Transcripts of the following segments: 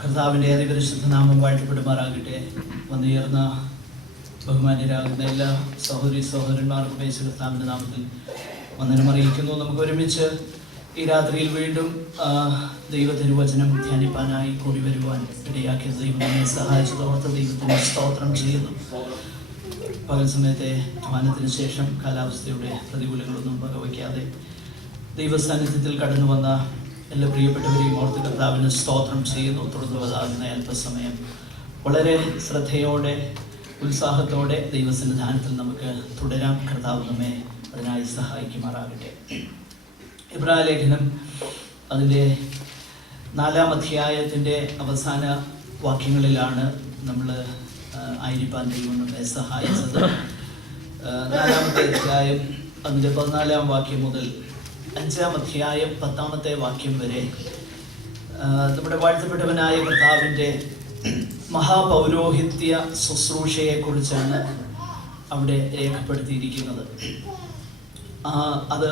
കർത്താവിൻ്റെ അതിപരിശുദ്ധ നാമം വാഴ്ത്തപ്പെടുമാറാകട്ടെ. വന്നുയർന്ന ബഹുമാന്യരാകുന്ന എല്ലാ സഹോദരി സഹോദരന്മാർക്കും യേശു കർത്താവിൻ്റെ നാമത്തിൽ വന്ദനം അറിയിക്കുന്നു. നമുക്ക് ഒരുമിച്ച് ഈ രാത്രിയിൽ വീണ്ടും ദൈവതിരുവചനം ധ്യാനിപ്പാനായി കൂടി വരുവാൻ ഇടയാക്കിയ ദൈവം നമ്മെ സഹായിച്ചതോർത്ത് ദൈവത്തിന് സ്തോത്രം ചെയ്യുന്നു. പകൽ സമയത്തെ ധ്യാനത്തിന് ശേഷം കാലാവസ്ഥയുടെ പ്രതികൂലങ്ങളൊന്നും വകവയ്ക്കാതെ ദൈവസാന്നിധ്യത്തിൽ കടന്നു വന്ന എല്ലാ പ്രിയപ്പെട്ടവരെയും ഓർത്ത് കർത്താവിന് സ്തോത്രം ചെയ്യുന്നു. തുടർന്ന് വരാകുന്ന അല്പസമയം വളരെ ശ്രദ്ധയോടെ ഉത്സാഹത്തോടെ ദൈവസന്നിധാനത്തിൽ നമുക്ക് തുടരാം. കർത്താവ് നമ്മെ അതിനായി സഹായിക്കുമാറാകട്ടെ. എബ്രായ ലേഖനം അതിൻ്റെ 4-ാം അധ്യായത്തിൻ്റെ അവസാന വാക്യങ്ങളിലാണ് നമ്മൾ ആയിരിക്കാൻ ദൈവം നമ്മെ സഹായിച്ചത്. 4-ാമത്തെ അധ്യായം അതിൻ്റെ 14-ാം വാക്യം മുതൽ 5-ാം അധ്യായം 10-ാമത്തെ വാക്യം വരെ നമ്മുടെ വാഴ്ത്തപ്പെട്ടവനായ കർത്താവിൻ്റെ മഹാപൗരോഹിത്യ ശുശ്രൂഷയെക്കുറിച്ചാണ് അവിടെ രേഖപ്പെടുത്തിയിരിക്കുന്നത്. അത്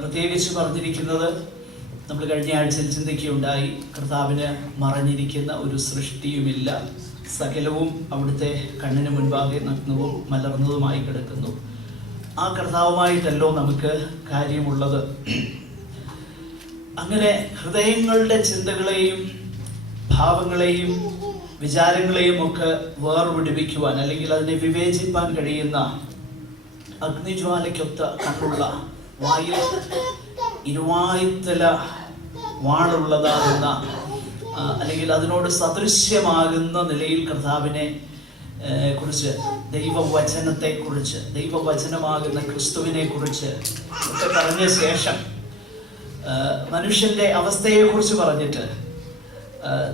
പ്രത്യേകിച്ച് പറഞ്ഞിരിക്കുന്നത് നമ്മൾ കഴിഞ്ഞ ആഴ്ചയിൽ ചിന്തിക്കുകയുണ്ടായി. കർത്താവിന് മറഞ്ഞിരിക്കുന്ന ഒരു സൃഷ്ടിയുമില്ല, സകലവും അവിടുത്തെ കണ്ണിന് മുൻപാകെ നഗ്നവും മലർന്നതുമായി കിടക്കുന്നു. ആ കർത്താവുമായിട്ടല്ലോ നമുക്ക് കാര്യമുള്ളത്. അങ്ങനെ ഹൃദയങ്ങളുടെ ചിന്തകളെയും ഭാവങ്ങളെയും വിചാരങ്ങളെയും ഒക്കെ വേർപിടിപ്പിക്കുവാൻ അല്ലെങ്കിൽ അതിനെ വിവേചിപ്പാൻ കഴിയുന്ന അഗ്നിജ്വാലയ്ക്കൊത്ത കണ്ണുള്ള വായിൽ ഇരുവായുത്തല വാളുള്ളതാകുന്ന അല്ലെങ്കിൽ അതിനോട് സദൃശ്യമാകുന്ന നിലയിൽ കർത്താവിനെ കുറിച്ച്, ദൈവവചനത്തെക്കുറിച്ച്, ദൈവവചനമാകുന്ന ക്രിസ്തുവിനെ കുറിച്ച് ഒക്കെ പറഞ്ഞ ശേഷം മനുഷ്യന്റെ അവസ്ഥയെക്കുറിച്ച് പറഞ്ഞിട്ട്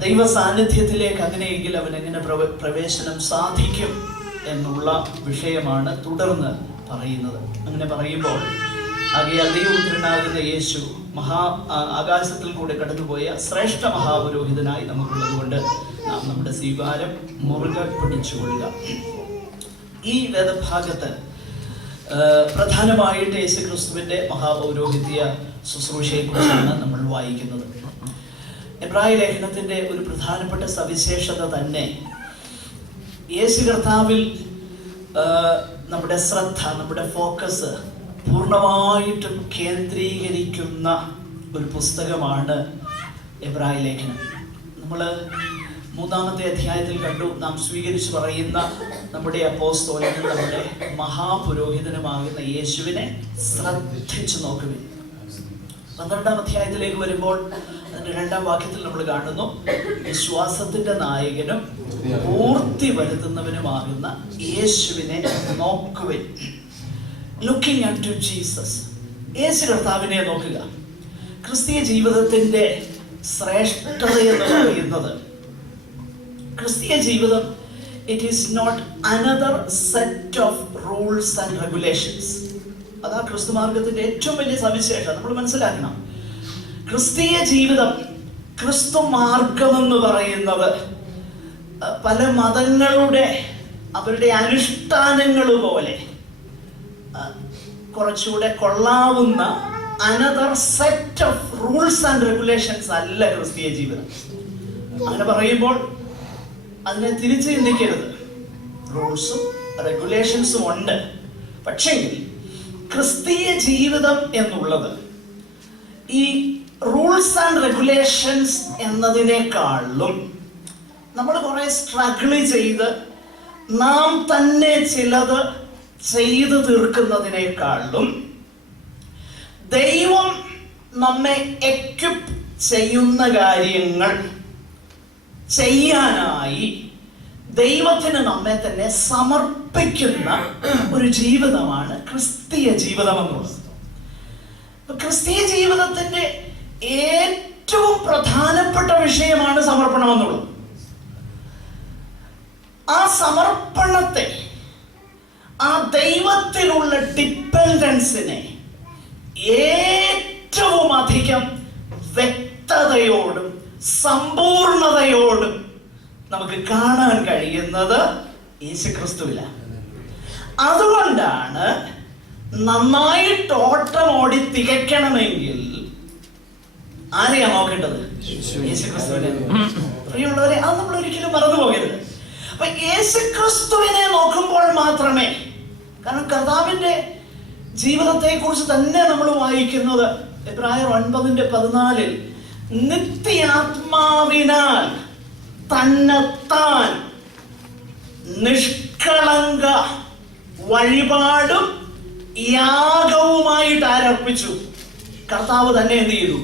ദൈവ സാന്നിധ്യത്തിലേക്ക് അങ്ങനെയെങ്കിൽ അവനെങ്ങനെ പ്രവേശനം സാധിക്കും എന്നുള്ള വിഷയമാണ് തുടർന്ന് പറയുന്നത്. അങ്ങനെ പറയുമ്പോൾ ആകയാൽ ദൈവപുത്രനാകുന്ന യേശു ആകാശത്തിൽ കൂടെ കടന്നുപോയ ശ്രേഷ്ഠ മഹാപുരോഹിതനായി നമുക്കുള്ളത് കൊണ്ട് നാം നമ്മുടെ സ്വീകാരം മുറുകെ പിടിച്ചുകൊള്ളുക. ഈ വേദഭാഗത്ത് പ്രധാനമായിട്ട് യേശു ക്രിസ്തുവിന്റെ മഹാപൗരോഹിത്യ ശുശ്രൂഷയെക്കുറിച്ചാണ് നമ്മൾ വായിക്കുന്നത്. എബ്രായ ലേഖനത്തിന്റെ ഒരു പ്രധാനപ്പെട്ട സവിശേഷത തന്നെ യേശു കർത്താവിൽ നമ്മുടെ ശ്രദ്ധ, നമ്മുടെ ഫോക്കസ് പൂർണ്ണമായിട്ടും കേന്ദ്രീകരിക്കുന്ന ഒരു പുസ്തകമാണ് എബ്രായ ലേഖനം. നമ്മൾ 3-ാമത്തെ അധ്യായത്തിൽ കണ്ടു, നാം സ്വീകരിച്ചു പറയുന്ന നമ്മുടെ അപ്പോസ്തലനും നമ്മുടെ മഹാപുരോഹിതനുമാകുന്ന യേശുവിനെ ശ്രദ്ധിച്ചു നോക്കുവിൻ. 12-ാം അധ്യായത്തിലേക്ക് വരുമ്പോൾ അതിന്റെ 2-ാം വാക്യത്തിൽ നമ്മൾ കാണുന്നു, വിശ്വാസത്തിന്റെ നായകനും പൂർത്തി വരുത്തുന്നവനുമാകുന്ന യേശുവിനെ നോക്കുവിൻ. ലുക്കിംഗ് അൺടു ജീസസ്, യേശു കർത്താവിനെ നോക്കുക. ക്രിസ്തീയ ജീവിതത്തിന്റെ ശ്രേഷ്ഠത എന്ന് പറയുന്നത്, ക്രിസ്തീയ ജീവിതം it is not another set of rules and regulations. അതാ ക്രിസ്തു മാർഗത്തിന്റെ ഏറ്റവും വലിയ സവിശേഷത. നമ്മൾ മനസ്സിലാക്കണം, ക്രിസ്തീയ ജീവിതം, ക്രിസ്തു മാർഗമെന്ന് പറയുന്നത് പല മതങ്ങളുടെ അവരുടെ അനുഷ്ഠാനങ്ങൾ പോലെ കുറച്ചുകൂടെ കൊള്ളാവുന്ന another set of rules and regulations അല്ല ക്രിസ്തീയ ജീവിതം. അങ്ങനെ പറയുമ്പോൾ അതിനെ തിരിച്ച് ചിന്തിക്കരുത്. റൂൾസും റെഗുലേഷൻസും ഉണ്ട്, പക്ഷേ ക്രിസ്തീയ ജീവിതം എന്നുള്ളത് ഈ റൂൾസ് ആൻഡ് റെഗുലേഷൻസ് എന്നതിനേക്കാളും നമ്മൾ കുറെ സ്ട്രഗിൾ ചെയ്ത് നാം തന്നെ ചിലത് ചെയ്തു തീർക്കുന്നതിനേക്കാളും ദൈവം നമ്മെ എക്വിപ്പ് ചെയ്യുന്ന കാര്യങ്ങൾ ചെയ്യാനായി ദൈവത്തിന് നമ്മെ തന്നെ സമർപ്പിക്കുന്ന ഒരു ജീവിതമാണ് ക്രിസ്തീയ ജീവിതം എന്നുള്ളത്. ക്രിസ്തീയ ജീവിതത്തിന്റെ ഏറ്റവും പ്രധാനപ്പെട്ട വിഷയമാണ് സമർപ്പണം എന്നുള്ളത്. ആ സമർപ്പണത്തെ, ആ ദൈവത്തിലുള്ള ഡിപ്പെൻഡൻസിനെ ഏറ്റവും അധികം വ്യക്തതയോടും സമ്പൂർണതയോടും നമുക്ക് കാണാൻ കഴിയുന്നത് യേശുക്രിസ്തുവിലാണ്. അതുകൊണ്ടാണ് നന്നായിട്ട് ഓട്ടം ഓടി തികയ്ക്കണമെങ്കിൽ ആരെയാ നോക്കേണ്ടത്? യേശുക്രിസ്തുവിനെ. പ്രിയമുള്ളവരെ, അത് നമ്മൾ ഒരിക്കലും മറന്നു പോകരുത്. അപ്പൊ യേശുക്രിസ്തുവിനെ നോക്കുമ്പോൾ മാത്രമേ, കാരണം കർത്താവിന്റെ ജീവിതത്തെ കുറിച്ച് തന്നെ നമ്മൾ വായിക്കുന്നത് എബ്രായർ 9:14 നിത്യാത്മാവിനാൽ തന്നെത്താൻ നിഷ്കളങ്ക വഴിപാടും യാഗവുമായിട്ട് ആരർപ്പിച്ചു? കർത്താവ് തന്നെ എന്ത് ചെയ്തു?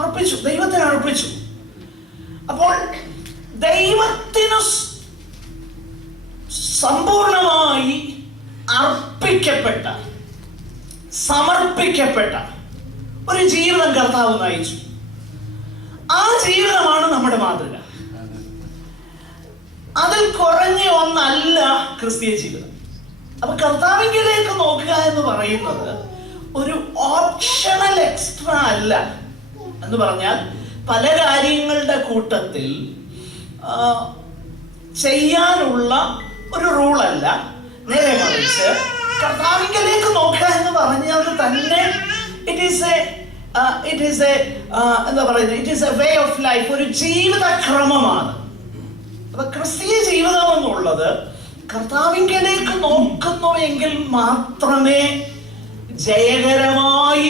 അർപ്പിച്ചു, ദൈവത്തിന് അർപ്പിച്ചു. അപ്പോൾ ദൈവത്തിന് സമ്പൂർണമായി അർപ്പിക്കപ്പെട്ട, സമർപ്പിക്കപ്പെട്ട ഒരു ജീവിതം കർത്താവ് നയിച്ചു. ആ ജീവിതമാണ് നമ്മുടെ മാതൃക. അതിൽ കുറഞ്ഞ ഒന്നല്ല ക്രിസ്തീയ ജീവിതം. അപ്പൊ കർത്താവിലേക്ക് നോക്കുക എന്ന് പറയുന്നത് ഒരു ഓപ്ഷണൽ എക്സ്ട്രാ അല്ല. എന്ന് പറഞ്ഞാൽ പല കാര്യങ്ങളുടെ കൂട്ടത്തിൽ ചെയ്യാനുള്ള ഒരു റൂളല്ല. നേരെ മറിച്ച് കർത്താവിലേക്ക് നോക്കുക എന്ന് പറഞ്ഞാൽ തന്നെ എന്താ പറയുന്നത്, it is a way of life, ഒരു ജീവിതക്രമമാണ്. അപ്പൊ ക്രിസ്തീയ ജീവിതം എന്നുള്ളത് കർത്താവിലേക്ക് നോക്കുന്നുവെങ്കിൽ മാത്രമേ ജയകരമായി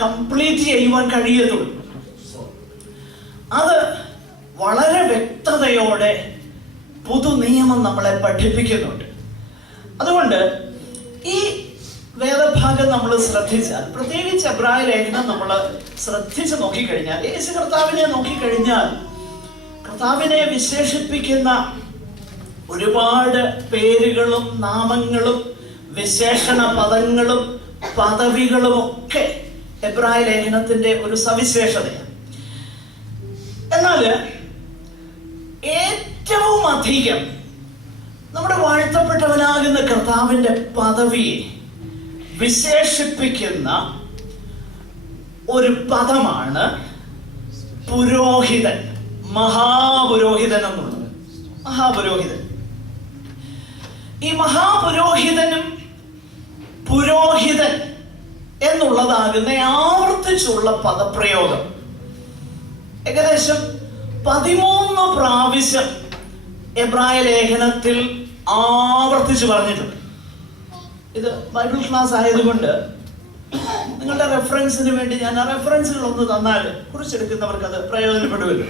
കംപ്ലീറ്റ് ചെയ്യുവാൻ കഴിയത്തുള്ളൂ. അത് വളരെ വ്യക്തതയോടെ പുതു നിയമം നമ്മളെ പഠിപ്പിക്കുന്നുണ്ട്. അതുകൊണ്ട് ഈ വേദഭാഗം നമ്മൾ ശ്രദ്ധിച്ചാൽ, പ്രത്യേകിച്ച് എബ്രായ ലേഖനം നമ്മൾ ശ്രദ്ധിച്ച് നോക്കിക്കഴിഞ്ഞാൽ, യേശു കർത്താവിനെ നോക്കിക്കഴിഞ്ഞാൽ കർത്താവിനെ വിശേഷിപ്പിക്കുന്ന ഒരുപാട് പേരുകളും നാമങ്ങളും വിശേഷണ പദങ്ങളും പദവികളും ഒക്കെ എബ്രായ ലേഖനത്തിന്റെ ഒരു സവിശേഷതയാണ്. എന്നാൽ ഏറ്റവും അധികം നമ്മുടെ വാഴ്ത്തപ്പെട്ടവനാകുന്ന കർത്താവിന്റെ പദവിയെ വിശേഷിപ്പിക്കുന്ന ഒരു പദമാണ് പുരോഹിതൻ, മഹാപുരോഹിതൻ എന്നുള്ളത്. മഹാപുരോഹിതൻ. ഈ മഹാപുരോഹിതനും പുരോഹിതൻ എന്നുള്ളതാകുന്ന ആവർത്തിച്ചുള്ള പദപ്രയോഗം ഏകദേശം 13 പ്രാവശ്യം എബ്രായ ലേഖനത്തിൽ ആവർത്തിച്ച് പറഞ്ഞിട്ടുണ്ട്. ഇത് ബൈബിൾ ക്ലാസ് ആയതുകൊണ്ട് നിങ്ങളുടെ റെഫറൻസിന് വേണ്ടി ഞാൻ ആ റെഫറൻസുകൾ ഒന്ന് തന്നാൽ കുറിച്ചെടുക്കുന്നവർക്ക് അത് പ്രയോജനപ്പെടുമല്ലോ.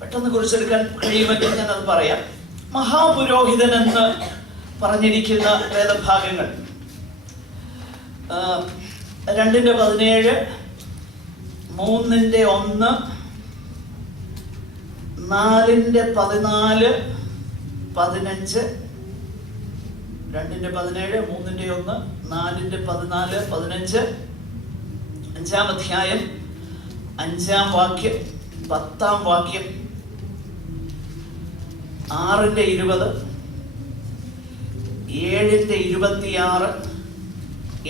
പെട്ടെന്ന് കുറിച്ചെടുക്കാൻ കഴിയുമെങ്കിൽ ഞാൻ അത് പറയാം. മഹാപുരോഹിതൻ എന്ന് പറഞ്ഞിരിക്കുന്ന വേദഭാഗങ്ങൾ 2:17, 3:1, 4:14, 15, 2:17, 3:1, 4:14, 15, 5-ാം അധ്യായം 5-ാം വാക്യം, 10-ാം വാക്യം, 6:20, 7:26,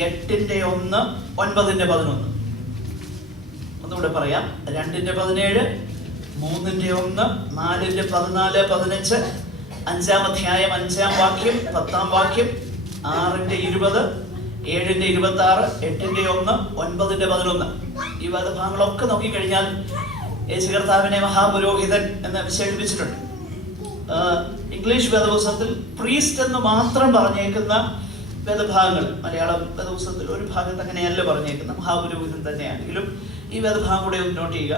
8:1, 9:11. ഒന്നുകൂടെ പറയാം. 2:17, 3:1, 4:14, 15, 5-ാം അധ്യായം 5-ാം വാക്യം, 10-ാം വാക്യം, 6:20, 7:26, 8:1, 9:11. ഈ വേദഭാഗങ്ങളൊക്കെ നോക്കിക്കഴിഞ്ഞാൽ യേശു കർത്താവിനെ മഹാപുരോഹിതൻ എന്ന് വിശേഷിപ്പിച്ചിട്ടുണ്ട്. ഇംഗ്ലീഷ് വേദപുസ്തകത്തിൽ പ്രീസ്റ്റ് എന്ന് മാത്രം പറഞ്ഞേക്കുന്ന വേദഭാഗങ്ങൾ, മലയാളം വേദപുസ്തകത്തിൽ ഒരു ഭാഗത്ത് അങ്ങനെയല്ല പറഞ്ഞേക്കുന്ന, മഹാപുരോഹിതൻ തന്നെയാണെങ്കിലും ഈ വേദഭാഗം കൂടെ ഒന്ന് നോട്ട് ചെയ്യുക.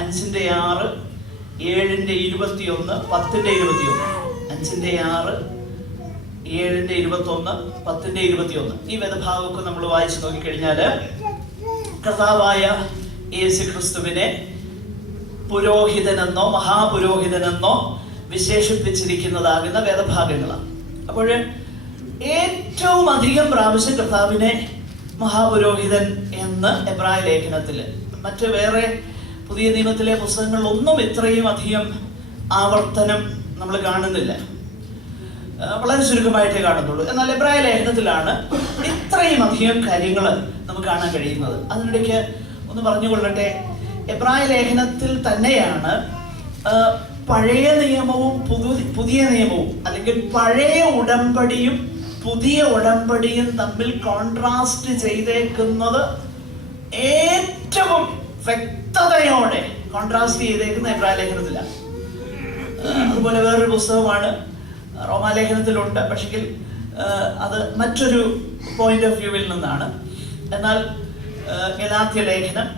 5:6, 7:21, 10:21. 5:6, 7:21, 10:21. ഈ വേദഭാഗമൊക്കെ നമ്മൾ വായിച്ചു നോക്കിക്കഴിഞ്ഞാൽ കർത്താവായ യേശു ക്രിസ്തുവിനെ പുരോഹിതനെന്നോ മഹാപുരോഹിതനെന്നോ വിശേഷിപ്പിച്ചിരിക്കുന്നതാകുന്ന വേദഭാഗങ്ങളാണ്. അപ്പോൾ ഏറ്റവും അധികം പ്രാവശ്യം കർത്താവിനെ മഹാപുരോഹിതൻ എന്ന് എബ്രായ ലേഖനത്തിൽ, മറ്റ് വേറെ പുതിയ നിയമത്തിലെ പുസ്തകങ്ങളിലൊന്നും ഇത്രയും അധികം ആവർത്തനം നമ്മൾ കാണുന്നില്ല. വളരെ ചുരുക്കമായിട്ടേ കാണുന്നുള്ളൂ. എന്നാൽ എബ്രായ ലേഖനത്തിലാണ് ഇത്രയും അധികം കാര്യങ്ങൾ നമുക്ക് കാണാൻ കഴിയുന്നത്. അതിനിടയ്ക്ക് ഒന്ന് പറഞ്ഞുകൊള്ളട്ടെ, എബ്രായ ലേഖനത്തിൽ തന്നെയാണ് പഴയ നിയമവും പുതിയ നിയമവും, അല്ലെങ്കിൽ പഴയ ഉടമ്പടിയും പുതിയ ഉടമ്പടിയും തമ്മിൽ കോൺട്രാസ്റ്റ് ചെയ്തേക്കുന്നത് ഏറ്റവും വ്യക്തതയോടെ കോൺട്രാസ്റ്റ് ചെയ്തേക്കുന്ന എബ്രായ ലേഖനത്തിലാണ്. അതുപോലെ വേറൊരു പുസ്തകമാണ് റോമാലേഖനത്തിലുണ്ട്, പക്ഷേ അത് മറ്റൊരു പോയിന്റ് ഓഫ് വ്യൂവിൽ നിന്നാണ്. എന്നാൽ ഗലാത്യ ലേഖനം,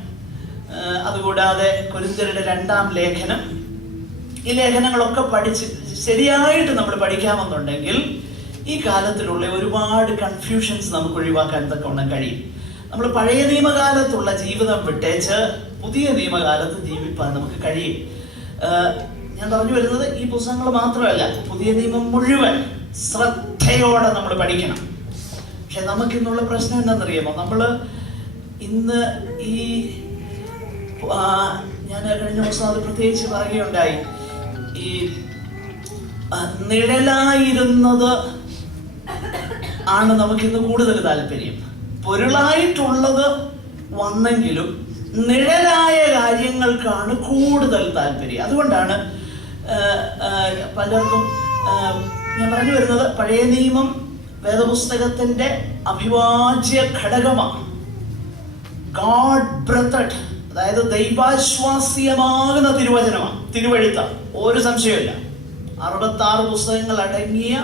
അതുകൂടാതെ കൊരിന്ത്യരുടെ 2-ാം ലേഖനം, ഈ ലേഖനങ്ങളൊക്കെ പഠിച്ച് ശരിയായിട്ട് നമ്മൾ പഠിക്കാമെന്നുണ്ടെങ്കിൽ ഈ കാലത്തിലുള്ള ഒരുപാട് കൺഫ്യൂഷൻസ് നമുക്ക് ഒഴിവാക്കാൻ തക്കവണ്ണം കഴിയും. നമ്മൾ പഴയ നിയമകാലത്തുള്ള ജീവിതം വിട്ടേച്ച് പുതിയ നിയമകാലത്ത് ജീവിപ്പാൻ നമുക്ക് കഴിയും. ഞാൻ പറഞ്ഞു വരുന്നത് ഈ പുസ്തകങ്ങൾ മാത്രമല്ല, പുതിയ നിയമം മുഴുവൻ ശ്രദ്ധയോടെ നമ്മൾ പഠിക്കണം. പക്ഷെ നമുക്കിന്നുള്ള പ്രശ്നം എന്താണെന്നറിയാമോ? നമ്മൾ ഇന്ന് ഈ ഞാൻ കഴിഞ്ഞ ദിവസം അത് പ്രത്യേകിച്ച് പറയുകയുണ്ടായി, ഈ നിഴലായിരുന്നത് ആണ് നമുക്കിന്ന് കൂടുതൽ താല്പര്യം. പൊരുളായിട്ടുള്ളത് വന്നെങ്കിലും നിഴലായ കാര്യങ്ങൾക്കാണ് കൂടുതൽ താല്പര്യം. അതുകൊണ്ടാണ് പലർക്കും ഞാൻ പറഞ്ഞു വരുന്നത്, പഴയ നിയമം വേദപുസ്തകത്തിന്റെ അവിഭാജ്യ ഘടകമാണ്. ഗോഡ് ബ്രെത്തഡ്, അതായത് ദൈവാശ്വാസ്യമാകുന്ന തിരുവചനമാണ്, തിരുവഴുത്ത, ഒരു സംശയമില്ല. 66 പുസ്തകങ്ങൾ അടങ്ങിയ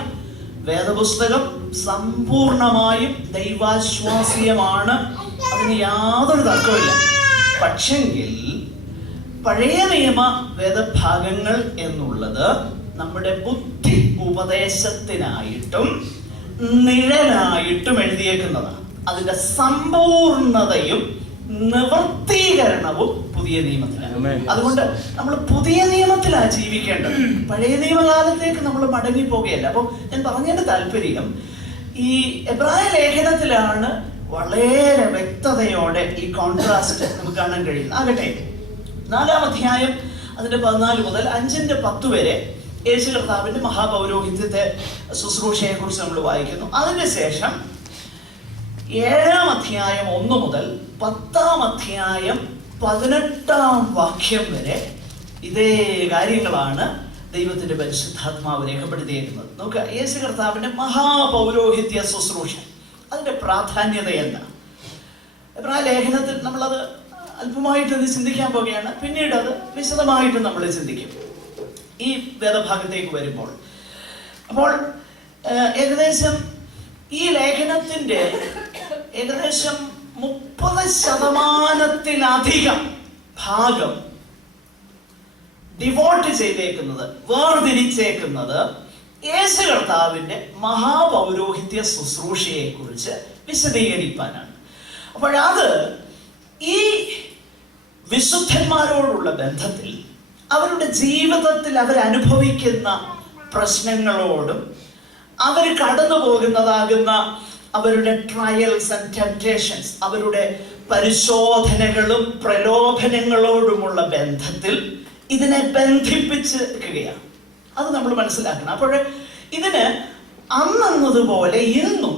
വേദപുസ്തകം സമ്പൂർണമായും ദൈവാശ്വാസ്യമാണ്, അതിന് യാതൊരു തർക്കമില്ല. പക്ഷെങ്കിൽ പഴയ നിയമ വേദഭാഗങ്ങൾ എന്നുള്ളത് നമ്മുടെ ബുദ്ധി ഉപദേശത്തിനായിട്ടും നിഴലായിട്ടും എഴുതിയേക്കുന്നതാണ്. അതിന്റെ സമ്പൂർണതയും നിവർത്തീകരണവും പുതിയ നിയമത്തിലാണ്. അതുകൊണ്ട് നമ്മൾ പുതിയ നിയമത്തിലാണ് ജീവിക്കേണ്ടത്. പഴയ നിയമകാലത്തേക്ക് നമ്മൾ മടങ്ങി പോകുകയല്ല. അപ്പോൾ ഞാൻ പറഞ്ഞതിന്റെ താല്പര്യം, ഈ എബ്രായ ലേഖനത്തിലാണ് വളരെ വ്യക്തതയോടെ ഈ കോൺട്രാസ്റ്റ് നമുക്ക് കാണാൻ കഴിയുന്നത്. ആകട്ടെ 4-ാം അധ്യായം അതിന്റെ 14 മുതൽ 5-10 വരെ യേശു കർത്താവിന്റെ മഹാപൗരോഹിത്യത്തെ ശുശ്രൂഷയെ കുറിച്ച് നമ്മൾ വായിക്കുന്നു. അതിനുശേഷം 7-ാം അധ്യായം 1 മുതൽ 10-ാം അധ്യായം 18-ാം വാക്യം വരെ ഇതേ കാര്യങ്ങളാണ് ദൈവത്തിന്റെ പരിശുദ്ധാത്മാവ് രേഖപ്പെടുത്തിയിരിക്കുന്നത്. നമുക്ക് യേശു കർത്താവിന്റെ മഹാപൗരോഹിത്യ ശുശ്രൂഷ, അതിന്റെ പ്രാധാന്യത എന്താ? എബ്രായ ലേഖനത്തിൽ നമ്മളത് അല്പമായിട്ട് ഇത് ചിന്തിക്കാൻ പോകുകയാണ്. പിന്നീട് അത് വിശദമായിട്ട് നമ്മൾ ചിന്തിക്കും ഈ വേദഭാഗത്തേക്ക് വരുമ്പോൾ. അപ്പോൾ ഏകദേശം ഈ ലേഖനത്തിന്റെ ഏകദേശം 30% ഭാഗം ഡിവോട്ട് ചെയ്തേക്കുന്നത്, വേർതിരിച്ചേക്കുന്നത് യേശു കർത്താവിന്റെ മഹാപൗരോഹിത്യ ശുശ്രൂഷയെ കുറിച്ച് വിശദീകരിക്കാനാണ്. അപ്പോഴത് ഈ വിശുദ്ധന്മാരോടുള്ള ബന്ധത്തിൽ, അവരുടെ ജീവിതത്തിൽ അവരനുഭവിക്കുന്ന പ്രശ്നങ്ങളോടും അവർ കടന്നു പോകുന്നതാകുന്ന അവരുടെ ട്രയൽസ് ആൻഡ് ടെംപ്റ്റേഷൻസ്, അവരുടെ പരിശോധനകളും പ്രലോഭനങ്ങളോടുമുള്ള ബന്ധത്തിൽ ഇതിനെ ബന്ധിപ്പിച്ച് വെക്കുകയാണ്. അത് നമ്മൾ മനസ്സിലാക്കണം. അപ്പോൾ ഇതിന് അന്നതുപോലെ ഇന്നും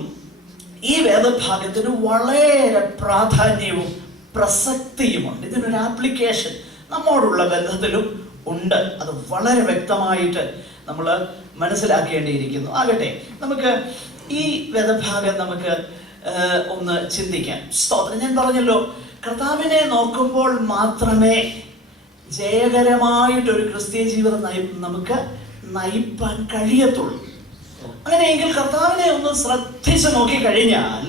ഈ വേദഭാഗത്തിന് വളരെ പ്രാധാന്യവും പ്രസക്തിയുമുണ്ട്. ഇതിനൊരു ആപ്ലിക്കേഷൻ നമ്മോടുള്ള ബന്ധത്തിലും ഉണ്ട്. അത് വളരെ വ്യക്തമായിട്ട് നമ്മൾ മനസ്സിലാക്കേണ്ടിയിരിക്കുന്നു. ആകട്ടെ, നമുക്ക് ഈ വേദഭാഗം നമുക്ക് ഒന്ന് ചിന്തിക്കാം. സ്തോത്രം. ഞാൻ പറഞ്ഞല്ലോ, കർത്താവിനെ നോക്കുമ്പോൾ മാത്രമേ ജയകരമായിട്ടൊരു ക്രിസ്തീയ ജീവിതം നമുക്ക് നയിപ്പാൻ കഴിയത്തുള്ളൂ. അങ്ങനെയെങ്കിൽ കർത്താവിനെ ഒന്ന് ശ്രദ്ധിച്ചു നോക്കിക്കഴിഞ്ഞാൽ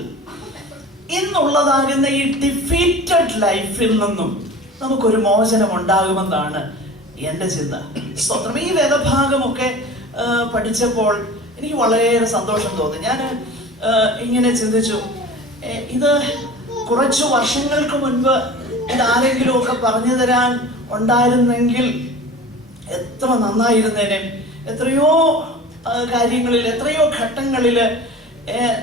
ഇന്നുള്ളതാകുന്ന ഈ ഡിഫീറ്റഡ് ലൈഫിൽ നിന്നും നമുക്കൊരു മോചനം ഉണ്ടാകുമെന്നാണ് എൻ്റെ ചിന്ത. സ്തോത്രം. ഈ വേദഭാഗമൊക്കെ പഠിച്ചപ്പോൾ എനിക്ക് വളരെ സന്തോഷം തോന്നി. ഞാൻ ഇങ്ങനെ ചിന്തിച്ചു, ഇത് കുറച്ചു വർഷങ്ങൾക്ക് മുൻപ് ഇതാരെങ്കിലും ഒക്കെ പറഞ്ഞു തരാൻ ഉണ്ടായിരുന്നെങ്കിൽ എത്ര നന്നായിരുന്നേനെ. എത്രയോ കാര്യങ്ങളിൽ, എത്രയോ ഘട്ടങ്ങളിൽ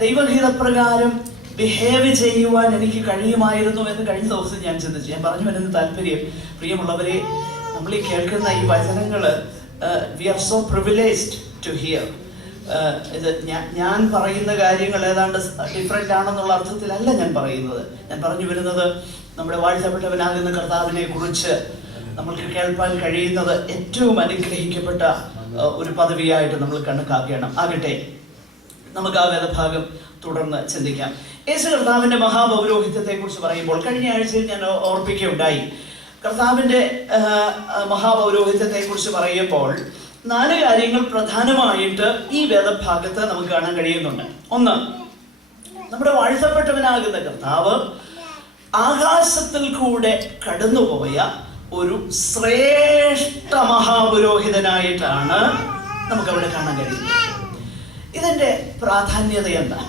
ദൈവഹിതപ്രകാരം ബിഹേവ് ചെയ്യുവാൻ എനിക്ക് കഴിയുമായിരുന്നു എന്ന് കഴിഞ്ഞ ദിവസം ഞാൻ ചിന്തിച്ചു. ഞാൻ പറഞ്ഞു വരുന്ന താല്പര്യം, പ്രിയമുള്ളവരെ, നമ്മൾ ഈ കേൾക്കുന്ന ഈ വചനങ്ങൾ we are so privileged to hear. ഇത് ഞാൻ പറയുന്ന കാര്യങ്ങൾ ഏതാണ്ട് ഡിഫറെൻ്റ് ആണെന്നുള്ള അർത്ഥത്തിലല്ല ഞാൻ പറയുന്നത്. ഞാൻ പറഞ്ഞു വരുന്നത്, നമ്മുടെ വാഴ്ത്തപ്പെട്ടവനാകുന്ന കർത്താവിനെ കുറിച്ച് നമ്മൾക്ക് കേൾപ്പാൻ കഴിയുന്നത് ഏറ്റവും അനുഗ്രഹിക്കപ്പെട്ട ഒരു പദവിയായിട്ട് നമ്മൾ കണക്കാക്കണം. ആകട്ടെ, നമുക്ക് ആ വേദഭാഗം തുടർന്ന് ചിന്തിക്കാം. യേശു കർത്താവിന്റെ മഹാപൗരോഹിത്യത്തെ കുറിച്ച് പറയുമ്പോൾ കഴിഞ്ഞ ആഴ്ചയിൽ ഞാൻ ഓർപ്പിക്കുകയുണ്ടായി. കർത്താവിന്റെ മഹാപൗരോഹിത്യത്തെ കുറിച്ച് പറയുമ്പോൾ 4 കാര്യങ്ങൾ പ്രധാനമായിട്ട് ഈ വേദഭാഗത്ത് നമുക്ക് കാണാൻ കഴിയുന്നുണ്ട്. ഒന്ന്, നമ്മുടെ വാഴ്ത്തപ്പെട്ടവനാകുന്ന കർത്താവ് ആകാശത്തിൽ കൂടെ കടന്നുപോയ ഒരു ശ്രേഷ്ഠ മഹാപുരോഹിതനായിട്ടാണ് നമുക്കവിടെ കാണാൻ കഴിയുന്നത്. ഇതിന്റെ പ്രാധാന്യത എന്താ?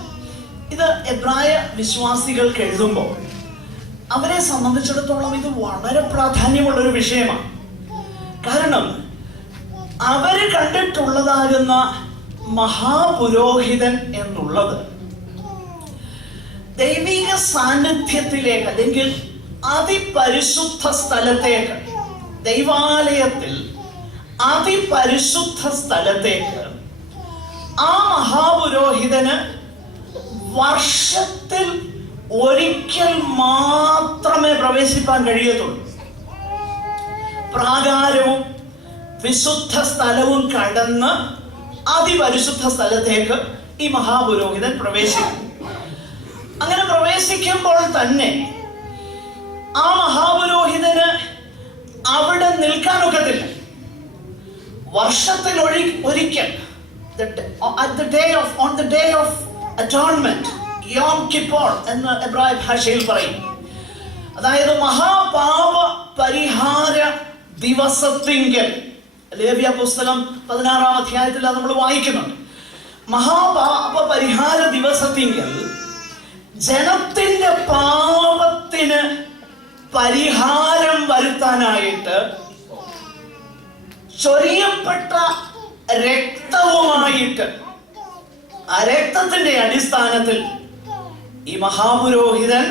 ഇത് എബ്രായ വിശ്വാസികൾക്ക് എഴുതുമ്പോൾ അവരെ സംബന്ധിച്ചിടത്തോളം ഇത് വളരെ പ്രാധാന്യമുള്ളൊരു വിഷയമാണ്. കാരണം അവര് കണ്ടിട്ടുള്ളതാകുന്ന മഹാപുരോഹിതൻ എന്നുള്ളത് ദൈവിക സാന്നിധ്യത്തിലേക്ക്, അല്ലെങ്കിൽ അതിപരിശുദ്ധ സ്ഥലത്തേക്ക്, ദൈവാലയത്തിൽ അതിപരിശുദ്ധ സ്ഥലത്തേക്ക് ആ മഹാപുരോഹിതന് വർഷത്തിൽ ഒരിക്കൽ മാത്രമേ പ്രവേശിപ്പാൻ കഴിയത്തുള്ളൂ. പ്രാകാരവും വിശുദ്ധ സ്ഥലവും കടന്ന് അതിപരിശുദ്ധ സ്ഥലത്തേക്ക് ഈ മഹാപുരോഹിതൻ പ്രവേശിക്കും. അങ്ങനെ പ്രവേശിക്കുമ്പോൾ തന്നെ ആ മഹാപുരോഹിതന് അവിടെ നിൽക്കാനൊക്കത്തില്ല. വർഷത്തിൽ ഒരിക്കൽ, on the day of atonement, യോം കിപ്പോർ എന്ന് എബ്രായ ഭാഷയിൽ പറയും. അതായത് മഹാപാപ പരിഹാര ദിവസത്തിങ്കൽ, ലേവ്യ പുസ്തകം 16-ാം അധ്യായത്തിൽ നമ്മൾ വായിക്കുന്നുണ്ട്. മഹാപാപ പരിഹാര ദിവസത്തിങ്കൽ ജനത്തിന്റെ പാപത്തിന് പരിഹാരം വരുത്താനായിട്ട് ചൊരിയപ്പെട്ട രക്തവുമായിട്ട്, ആ രക്തത്തിന്റെ അടിസ്ഥാനത്തിൽ ഈ മഹാപുരോഹിതൻ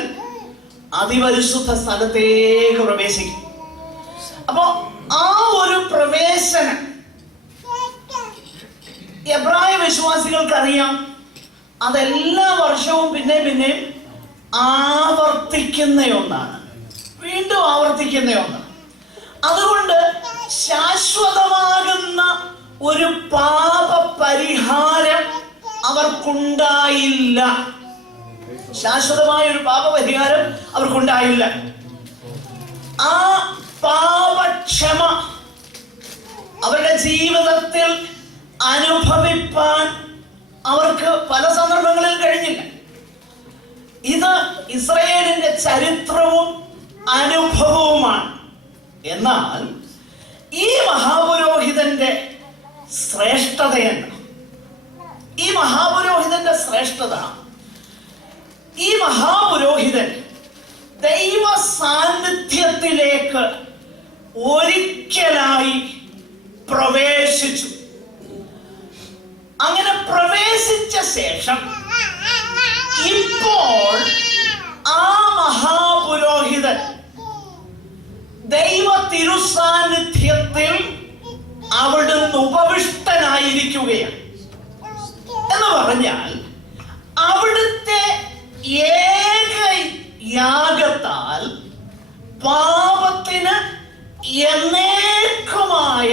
അതിപരിശുദ്ധ സ്ഥലത്തേക്ക് പ്രവേശിക്കും. അപ്പോ ആ ഒരു പ്രവേശനം എബ്രായ വിശ്വാസികൾക്കറിയാം. അതെല്ലാ വർഷവും പിന്നെയും ആവർത്തിക്കുന്ന ഒന്നാണ്, വീണ്ടും ആവർത്തിക്കുന്ന ഒന്നാണ്. അതുകൊണ്ട് ശാശ്വതമാകുന്ന ഒരു പാപ പരിഹാരം അവർക്കുണ്ടായില്ല. ശാശ്വതമായ ഒരു പാപപരിഹാരം അവർക്കുണ്ടായില്ല. ആ പാപക്ഷമ അവരുടെ ജീവിതത്തിൽ അനുഭവിപ്പാൻ അവർക്ക് പല സന്ദർഭങ്ങളിൽ കഴിഞ്ഞില്ല. ഇത് ഇസ്രായേലിന്റെ ചരിത്രവും അനുഭവവുമാണ്. എന്നാൽ ഈ മഹാപുരോഹിതന്റെ ശ്രേഷ്ഠതയെന്ന്, ഈ മഹാപുരോഹിതന്റെ ശ്രേഷ്ഠത, ഈ മഹാപുരോഹിതൻ ദൈവ സാന്നിധ്യത്തിലേക്ക് ഒരിക്കലായി പ്രവേശിച്ചു. അങ്ങനെ പ്രവേശിച്ച ശേഷം ഇപ്പോൾ ആ മഹാപുരോഹിതൻ ദൈവ തിരുസാന്നിധ്യത്തിൽ അവിടുന്ന് ഉപവിഷ്ടനായിരിക്കുകയാണ്. എന്ന് പറഞ്ഞാൽ അവിടുത്തെ ഏക യാഗത്താൽ പാപത്തിന് എന്നേക്കുമായ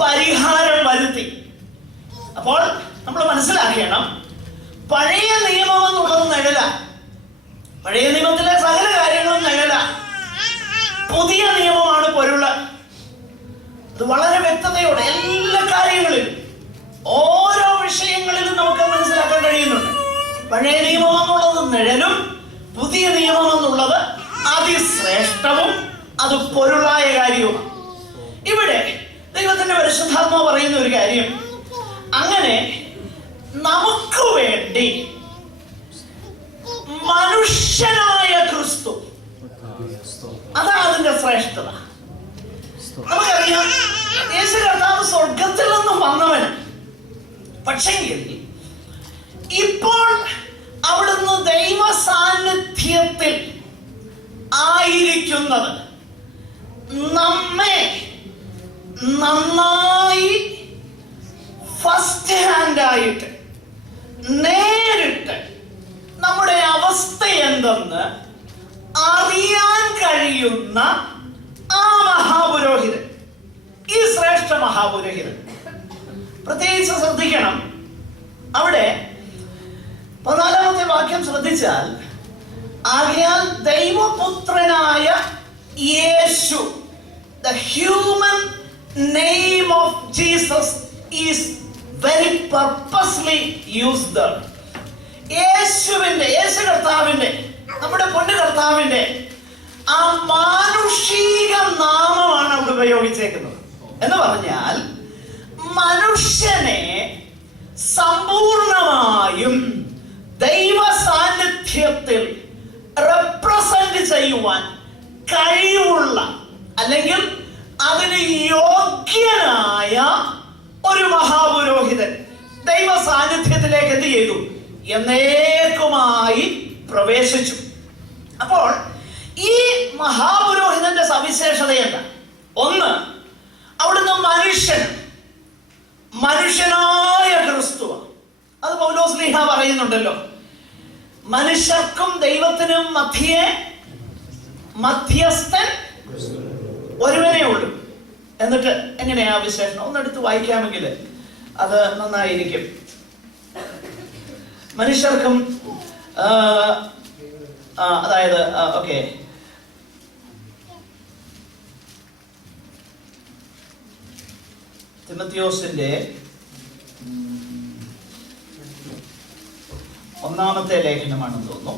പരിഹാരം വരുത്തി. അപ്പോൾ നമ്മൾ മനസ്സിലാക്കണം, പഴയ നിയമം എന്നുള്ളത് നിഴല, പഴയ നിയമത്തിലെ സകല കാര്യങ്ങളും നിഴല, പുതിയ നിയമമാണ് പൊരുള്. അത് വളരെ വ്യക്തതയോടെ എല്ലാ കാര്യങ്ങളിലും ഓരോ വിഷയങ്ങളിലും നമുക്ക് മനസ്സിലാക്കാൻ കഴിയുന്നുണ്ട്. പഴയ നിയമം എന്നുള്ളത് നിഴലും പുതിയ നിയമം എന്നുള്ളത് അതിശ്രേഷ്ഠവും അത് പൊരുളായ കാര്യവുമാണ്. ഇവിടെ ദൈവത്തിന്റെ പരിശുദ്ധാത്മാവ് പറയുന്ന ഒരു കാര്യം, അങ്ങനെ നമുക്ക് വേണ്ടി മനുഷ്യനായ ക്രിസ്തു, അതാണ് അതിന്റെ ശ്രേഷ്ഠത. നമുക്കറിയാം, യേശു കർത്താവ് സ്വർഗത്തിൽ നിന്നും വന്നവന്, പക്ഷെങ്കിൽ ഇപ്പോൾ അവിടുന്ന് ദൈവ സാന്നിധ്യത്തിൽ ആയിരിക്കുന്നത് നമ്മെ നന്നായി ഫസ്റ്റ് ഹാൻഡ് ആയിട്ട് നേരിട്ട് നമ്മുടെ അവസ്ഥ എന്തെന്ന് അറിയാൻ കഴിയുന്ന ആ മഹാപുരോഹിതൻ, ഈ ശ്രേഷ്ഠ മഹാപുരോഹിതൻ. പ്രത്യേകിച്ച് ശ്രദ്ധിക്കണം, അവിടെ 14-ാമത്തെ വാക്യം ശ്രദ്ധിച്ചാൽ, ആകയാൽ ദൈവപുത്രനായ യേശു, the human name of Jesus is very purposely used there. യേശു കർത്താവിന്റെ, നമ്മുടെ പൊന്നു കർത്താവിന്റെ ആ മാനുഷിക നാമമാണ് അവിടെ ഉപയോഗിച്ചേക്കുന്നത്. എന്ന് പറഞ്ഞാൽ മനുഷ്യനെ സമ്പൂർണമായും ദൈവ സാന്നിധ്യത്തിൽ റെപ്രസെന്റ് ചെയ്യുവാൻ കഴിവുള്ള, അല്ലെങ്കിൽ അതിന് യോഗ്യനായ ഒരു മഹാപുരോഹിതൻ ദൈവ സാന്നിധ്യത്തിലേക്ക് എന്ത് ചെയ്തു? എന്നേക്കുമായി പ്രവേശിച്ചു. അപ്പോൾ ഈ മഹാപുരോഹിതന്റെ സവിശേഷത എന്താ? ഒന്ന്, അവിടുന്ന് മനുഷ്യനായ ക്രിസ്തുവ. അത് പൗലോസ് ശ്ലീഹ പറയുന്നുണ്ടല്ലോ, മനുഷ്യർക്കും ദൈവത്തിനും മധ്യസ്ഥൻ ഒരുവനേ ഉള്ളൂ. എന്നിട്ട് എങ്ങനെയാ വിശേഷണം? ഒന്നെടുത്ത് വായിക്കാമെങ്കിൽ അത് നന്നായിരിക്കും. മനുഷ്യർക്കും അതായത് ഓക്കെ, തിമോഥെയോസിന്റെ 1-ാമത്തെ ലേഖനമാണെന്ന് തോന്നുന്നു.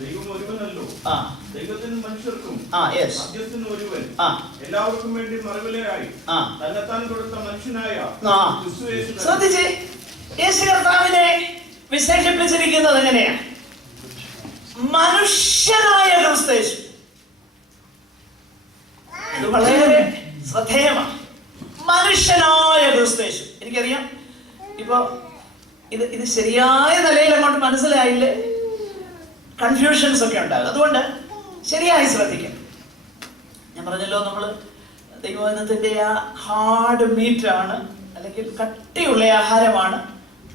ദൈവം ഒരുവനല്ലോ, ദൈവത്തിനും മനുഷ്യർക്കും മധ്യസ്ഥൻ ഒരുവൻ, എല്ലാവർക്കും വേണ്ടി മറുവിലയായി തന്നെത്താൻ കൊടുത്ത മനുഷ്യനായ ക്രിസ്തുയേശു. ശ്രദ്ധിച്ചേ, യേശു കർത്താവിനെ വിശേഷിപ്പിച്ചിരിക്കുന്നത് എങ്ങനെയാ? മനുഷ്യനായ ക്രിസ്തുയേശു. ഇത് വളരെ ശ്രദ്ധേയമാണ്. മനുഷ്യനായ ക്രിസ്തുയേശു. എനിക്കറിയാം, ഇപ്പൊ ഇത് ശരിയായ നിലയിൽ അങ്ങോട്ട് മനസ്സിലായില്ലേ, കൺഫ്യൂഷൻസ് ഒക്കെ ഉണ്ടാകും. അതുകൊണ്ട് ശരിയായി ശ്രദ്ധിക്കാം. ഞാൻ പറഞ്ഞല്ലോ, നമ്മൾ ദൈവവചനത്തിന്റെ ആ ഹാർഡ് മീറ്റ് ആണ്, അല്ലെങ്കിൽ കട്ടിയുള്ള ആഹാരമാണ്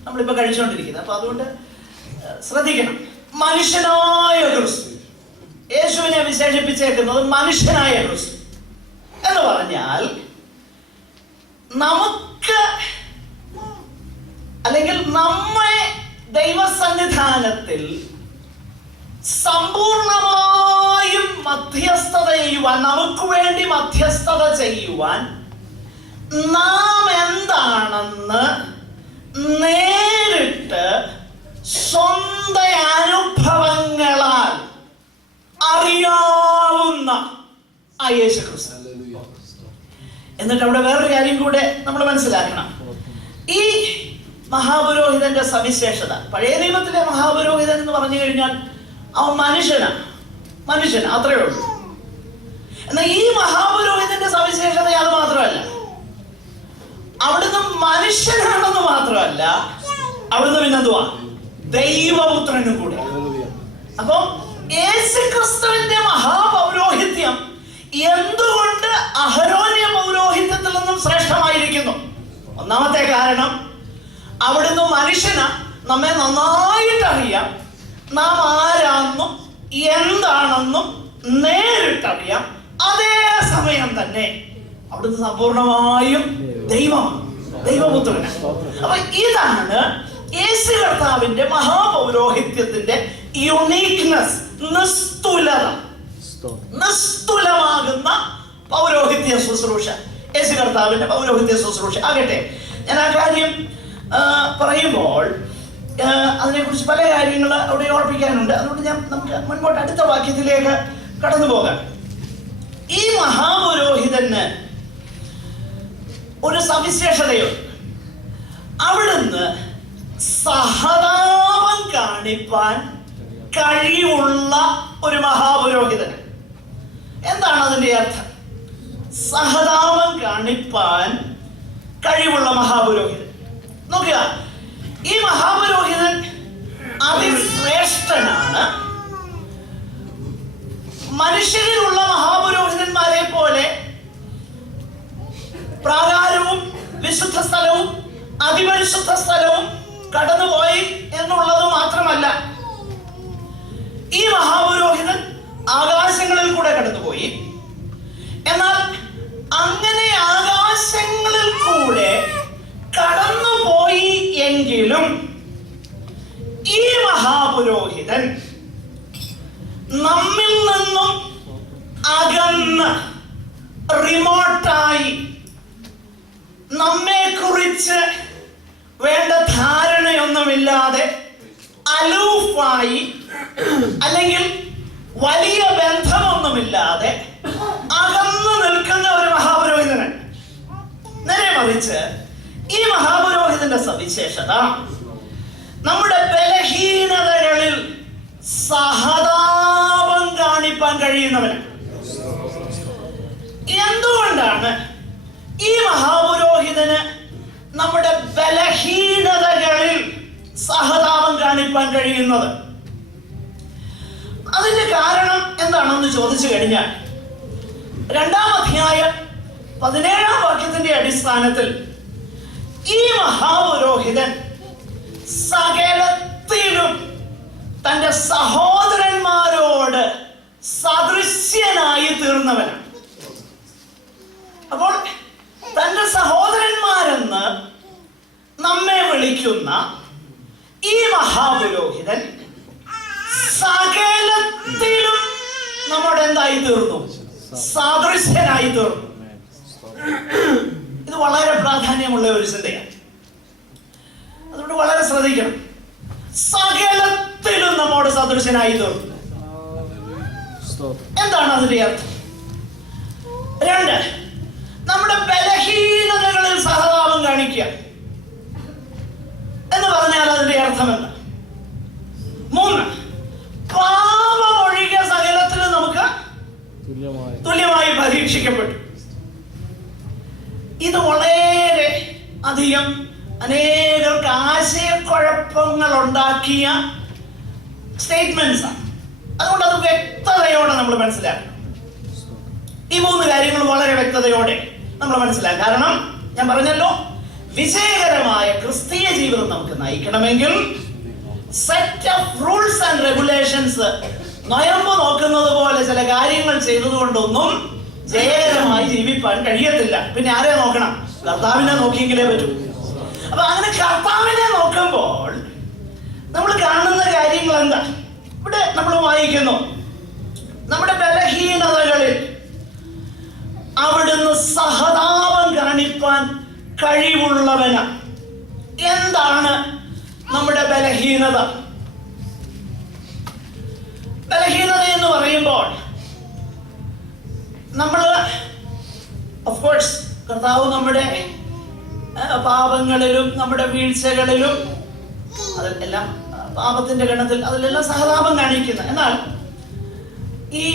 നമ്മളിപ്പോൾ കഴിച്ചുകൊണ്ടിരിക്കുന്നത്. അപ്പൊ അതുകൊണ്ട് ശ്രദ്ധിക്കണം. മനുഷ്യനായ ക്രിസ്തു, യേശുവിനെ വിശേഷിപ്പിച്ചേക്കുന്നത് മനുഷ്യനായ ക്രിസ്തു എന്ന് പറഞ്ഞാൽ, നമുക്ക് അല്ലെങ്കിൽ നമ്മെ ദൈവസന്നിധാനത്തിൽ സമ്പൂർണമായും മധ്യസ്ഥത ചെയ്യുവാൻ, നമുക്ക് വേണ്ടി മധ്യസ്ഥത ചെയ്യുവാൻ, നാം എന്താണെന്ന് നേരിട്ട് സ്വന്തം അനുഭവങ്ങളാൽ അറിയാവുന്ന ആ യേശു ക്രിസ്തു. എന്നിട്ട് അവിടെ വേറൊരു കാര്യം കൂടെ നമ്മൾ മനസ്സിലാക്കണം. ഈ മഹാപുരോഹിതന്റെ സവിശേഷത, പഴയ നിയമത്തിലെ മഹാപുരോഹിതൻ എന്ന് പറഞ്ഞു കഴിഞ്ഞാൽ അവൻ മനുഷ്യൻ അത്രയേ ഉള്ളൂ. എന്നാൽ ഈ മഹാപുരോഹിതന്റെ സവിശേഷത അത് മാത്രമല്ല, അവിടുന്ന് മനുഷ്യനാണെന്ന് മാത്രമല്ല, അവിടുന്ന് പിന്നെന്തുവാ? ദൈവപുത്രനും കൂടെ. അപ്പൊ യേശുക്രിസ്തുവിന്റെ മഹാപൗരോഹിത്യം എന്തുകൊണ്ട് അഹരോന്യ പൗരോഹിത്യത്തിൽ നിന്നും ശ്രേഷ്ഠമായിരിക്കുന്നു? ഒന്നാമത്തെ കാരണം, അവിടുന്ന് മനുഷ്യന് നമ്മെ നന്നായിട്ട് അറിയാം, നാം ആരാണെന്നും എന്താണെന്നും നേരിട്ടറിയാം. അതേ സമയം തന്നെ അവിടുന്ന് സമ്പൂർണമായും ദൈവപുത്രനാണ്. അപ്പൊ ഇതാണ് യേശു കർത്താവിന്റെ മഹാപൗരോഹിത്യത്തിന്റെ യുണീക്നെസ്, നിസ്തുലമാകുന്ന പൗരോഹിത്യ ശുശ്രൂഷ, യേശു കർത്താവിന്റെ പൗരോഹിത്യ ശുശ്രൂഷ ആകട്ടെ. ഞാൻ ആ കാര്യം പറയുമ്പോൾ അതിനെക്കുറിച്ച് പല കാര്യങ്ങൾ അവിടെ ഓർപ്പിക്കാനുണ്ട്. അതുകൊണ്ട് നമുക്ക് മുൻപോട്ട് അടുത്ത വാക്യത്തിലേക്ക് കടന്നു പോകാം. ഈ മഹാപുരോഹിതന് ഒരു സവിശേഷതയുണ്ട്. അവിടുന്ന് സഹതാപം കാണിപ്പാൻ കഴിവുള്ള ഒരു മഹാപുരോഹിതൻ. എന്താണ് അതിന്റെ അർത്ഥം? സഹതാപം കാണിപ്പാൻ കഴിവുള്ള മഹാപുരോഹിതൻ. നോക്കുക, ഈ മഹാപുരോഹിതൻ അതിശ്രേഷ്ഠനാണ്. മനുഷ്യരിലുള്ള മഹാപുരോഹിതന്മാരെ പോലെ പ്രാകാരവും വിശുദ്ധ സ്ഥലവും അതിപരിശുദ്ധ സ്ഥലവും കടന്നുപോയി എന്നുള്ളത് മാത്രമല്ല, ഈ മഹാപുരോഹിതൻ ആകാശങ്ങളിൽ കൂടെ കടന്നുപോയി. എന്നാൽ അങ്ങനെ ആകാശങ്ങളിൽ കൂടെ കടന്നുപോയി എങ്കിലും ഈ മഹാപുരോഹിതൻ നമ്മിൽ നിന്നും അകന്ന് റിമോട്ടായി നമ്മെ കുറിച്ച് വേണ്ട ധാരണയൊന്നുമില്ലാതെ അലൂഫായി അല്ലെങ്കിൽ വലിയ ബന്ധമൊന്നുമില്ലാതെ അകന്നു നിൽക്കുന്ന ഒരു മഹാപുരോഹിതനാണ്. നേരെ മറിച്ച് ഈ മഹാപുരോഹിതന്റെ സവിശേഷത നമ്മുടെ ബലഹീനതകളിൽ സഹതാപം കാണിപ്പാൻ കഴിയുന്നവനാണ്. എന്തുകൊണ്ടാണ് ഈ മഹാപുരോഹിതന് നമ്മുടെ ബലഹീനതകളിൽ സഹതാപം കാണിപ്പാൻ കഴിയുന്നത്? അതിന്റെ കാരണം എന്താണെന്ന് ചോദിച്ചു കഴിഞ്ഞാൽ 2-ാം അധ്യായം 17-ാം വാക്യത്തിന്റെ അടിസ്ഥാനത്തിൽ ഈ മഹാപുരോഹിതൻ സകലത്തിലും തന്റെ സഹോദരന്മാരോട് സദൃശ്യനായി തീർന്നവനാണ്. അപ്പോൾ തന്റെ സഹോദരന്മാരെന്ന് നമ്മെ വിളിക്കുന്ന ഈ മഹാപുരോഹിതൻ സകലത്തിലും നമ്മുടെ എന്തായി തീർന്നു? സാദൃശ്യനായി തീർന്നു. ഇത് വളരെ പ്രാധാന്യമുള്ള ഒരു ചിന്തയാണ്. അതുകൊണ്ട് വളരെ ശ്രദ്ധിക്കണം. സകലത്തിലും നമ്മോട് സദൃശ്യനായി തീർന്നു. എന്താണ് അതിന്റെ അർത്ഥം? 2, നമ്മുടെ ബലഹീനതകളിൽ സഹതാപം കാണിക്കുക എന്ന് പറഞ്ഞാൽ അതിന്റെ അർത്ഥം എന്താ? 3, പാപമൊഴികെ സകലത്തിലും നമുക്ക് തുല്യമായി പരീക്ഷിക്കപ്പെട്ടു. ഇത് വളരെ അധികം അനേകർക്ക് ആശയക്കുഴപ്പങ്ങൾ ഉണ്ടാക്കിയ സ്റ്റേറ്റ്മെന്റ്സ് ആണ്. അതുകൊണ്ട് അത് വ്യക്തതയോടെ നമ്മൾ മനസ്സിലാക്കണം. ഈ 3 കാര്യങ്ങൾ വളരെ വ്യക്തതയോടെ നമ്മൾ മനസ്സിലാക്കാം. കാരണം ഞാൻ പറഞ്ഞല്ലോ, വിജയകരമായ ക്രിസ്തീയ ജീവിതം നമുക്ക് നയിക്കണമെങ്കിൽ set of rules and regulations നൊയമ്പ് നോക്കുന്നത് പോലെ ചില കാര്യങ്ങൾ ചെയ്തതുകൊണ്ടൊന്നും ജയകരമായി ജീവിപ്പാൻ കഴിയത്തില്ല. പിന്നെ ആരെ നോക്കണം? കർത്താവിനെ നോക്കിയെങ്കിലേ പറ്റൂ. അപ്പൊ അങ്ങനെ കർത്താവിനെ നോക്കുമ്പോൾ നമ്മൾ കാണുന്ന കാര്യങ്ങൾ എന്താ? ഇവിടെ നമ്മൾ വായിക്കുന്നു, നമ്മുടെ ബലഹീനതകളിൽ അവിടുന്ന് സഹതാപം കാണിപ്പാൻ കഴിവുള്ളവന. എന്താണ് നമ്മുടെ ബലഹീനത? ബലഹീനത എന്ന് പറയുമ്പോൾ നമ്മൾ ഓഫ് കോഴ്സ് കർത്താവ് നമ്മുടെ പാപങ്ങളിലും നമ്മുടെ വീഴ്ചകളിലും അതെല്ലാം പാപത്തിന്റെ ഗണത്തിൽ അതിലെല്ലാം സഹതാപം കാണിക്കുന്ന. എന്നാൽ ഈ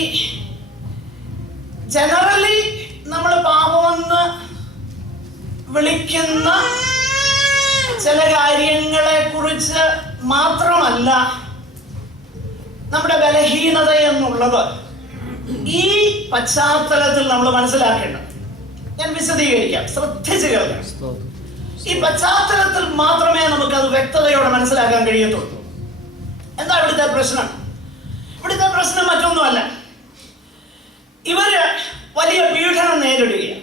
ജനറലി നമ്മൾ പാപമെന്ന് വിളിക്കുന്ന ചില കാര്യങ്ങളെ കുറിച്ച് മാത്രമല്ല നമ്മുടെ ബലഹീനത എന്നുള്ളത് ഈ പശ്ചാത്തലത്തിൽ നമ്മൾ മനസ്സിലാക്കേണ്ടത്. ഞാൻ വിശദീകരിക്കാം, ശ്രദ്ധിച്ച് കേൾക്കണം. ഈ പശ്ചാത്തലത്തിൽ മാത്രമേ നമുക്കത് വ്യക്തതയോടെ മനസ്സിലാക്കാൻ കഴിയത്തുള്ളൂ. എന്താ ഇവിടുത്തെ പ്രശ്നം? ഇവിടുത്തെ പ്രശ്നം മറ്റൊന്നുമല്ല, ഇവര് വലിയ പീഡനം നേരിടുകയാണ്.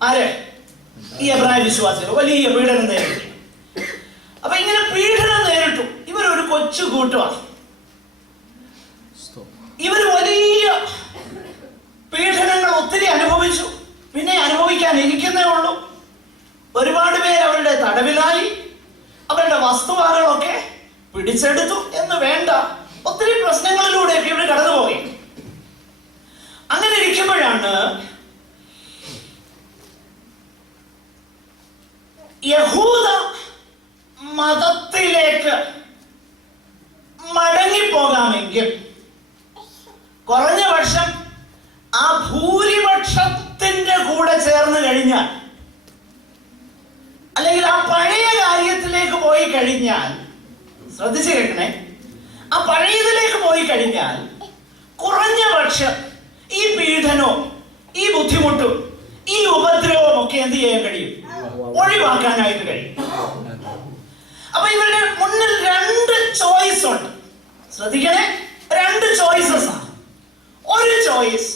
ആര്? ഈ എബ്രായ വിശ്വാസികൾ വലിയ പീഡനം നേരിടുക. അപ്പൊ ഇങ്ങനെ പീഡനം നേരിട്ടു. ഇവരൊരു കൊച്ചു കൂട്ടമാണ്. ഇവർ വലിയ പീഡനങ്ങൾ ഒത്തിരി അനുഭവിച്ചു. പിന്നെ അനുഭവിക്കാൻ ഇരിക്കുന്നേ ഉള്ളൂ. ഒരുപാട് പേര് അവരുടെ തടവിലായി, അവരുടെ വസ്തുവകകളൊക്കെ പിടിച്ചെടുത്തു എന്ന് വേണ്ട, ഒത്തിരി പ്രശ്നങ്ങളിലൂടെയൊക്കെ ഇവർ കടന്നുപോയി. അങ്ങനെ ഇരിക്കുമ്പോഴാണ് യഹൂദ മതത്തിലേക്ക് മടങ്ങിപ്പോകാമെങ്കിൽ കുറഞ്ഞ പക്ഷം ആ ഭൂരിപക്ഷത്തിന്റെ കൂടെ ചേർന്ന് കഴിഞ്ഞാൽ, അല്ലെങ്കിൽ ആ പഴയ കാര്യത്തിലേക്ക് പോയി കഴിഞ്ഞാൽ, ശ്രദ്ധിച്ചു കേൾക്കണേ, ആ പഴയതിലേക്ക് പോയി കഴിഞ്ഞാൽ കുറഞ്ഞ പക്ഷം ഈ പീഡനവും ഈ ബുദ്ധിമുട്ടും ഈ ഉപദ്രവവും ഒക്കെ എന്ത് ചെയ്യാൻ കഴിയും? ഒഴിവാക്കാനായിട്ട് കഴിയും. അപ്പൊ ഇവരുടെ മുന്നിൽ 2 ചോയ്സ് ഉണ്ട്. ശ്രദ്ധിക്കണേ, 2 ചോയ്സസ് ആണ്. ഒരു ചോയ്സ്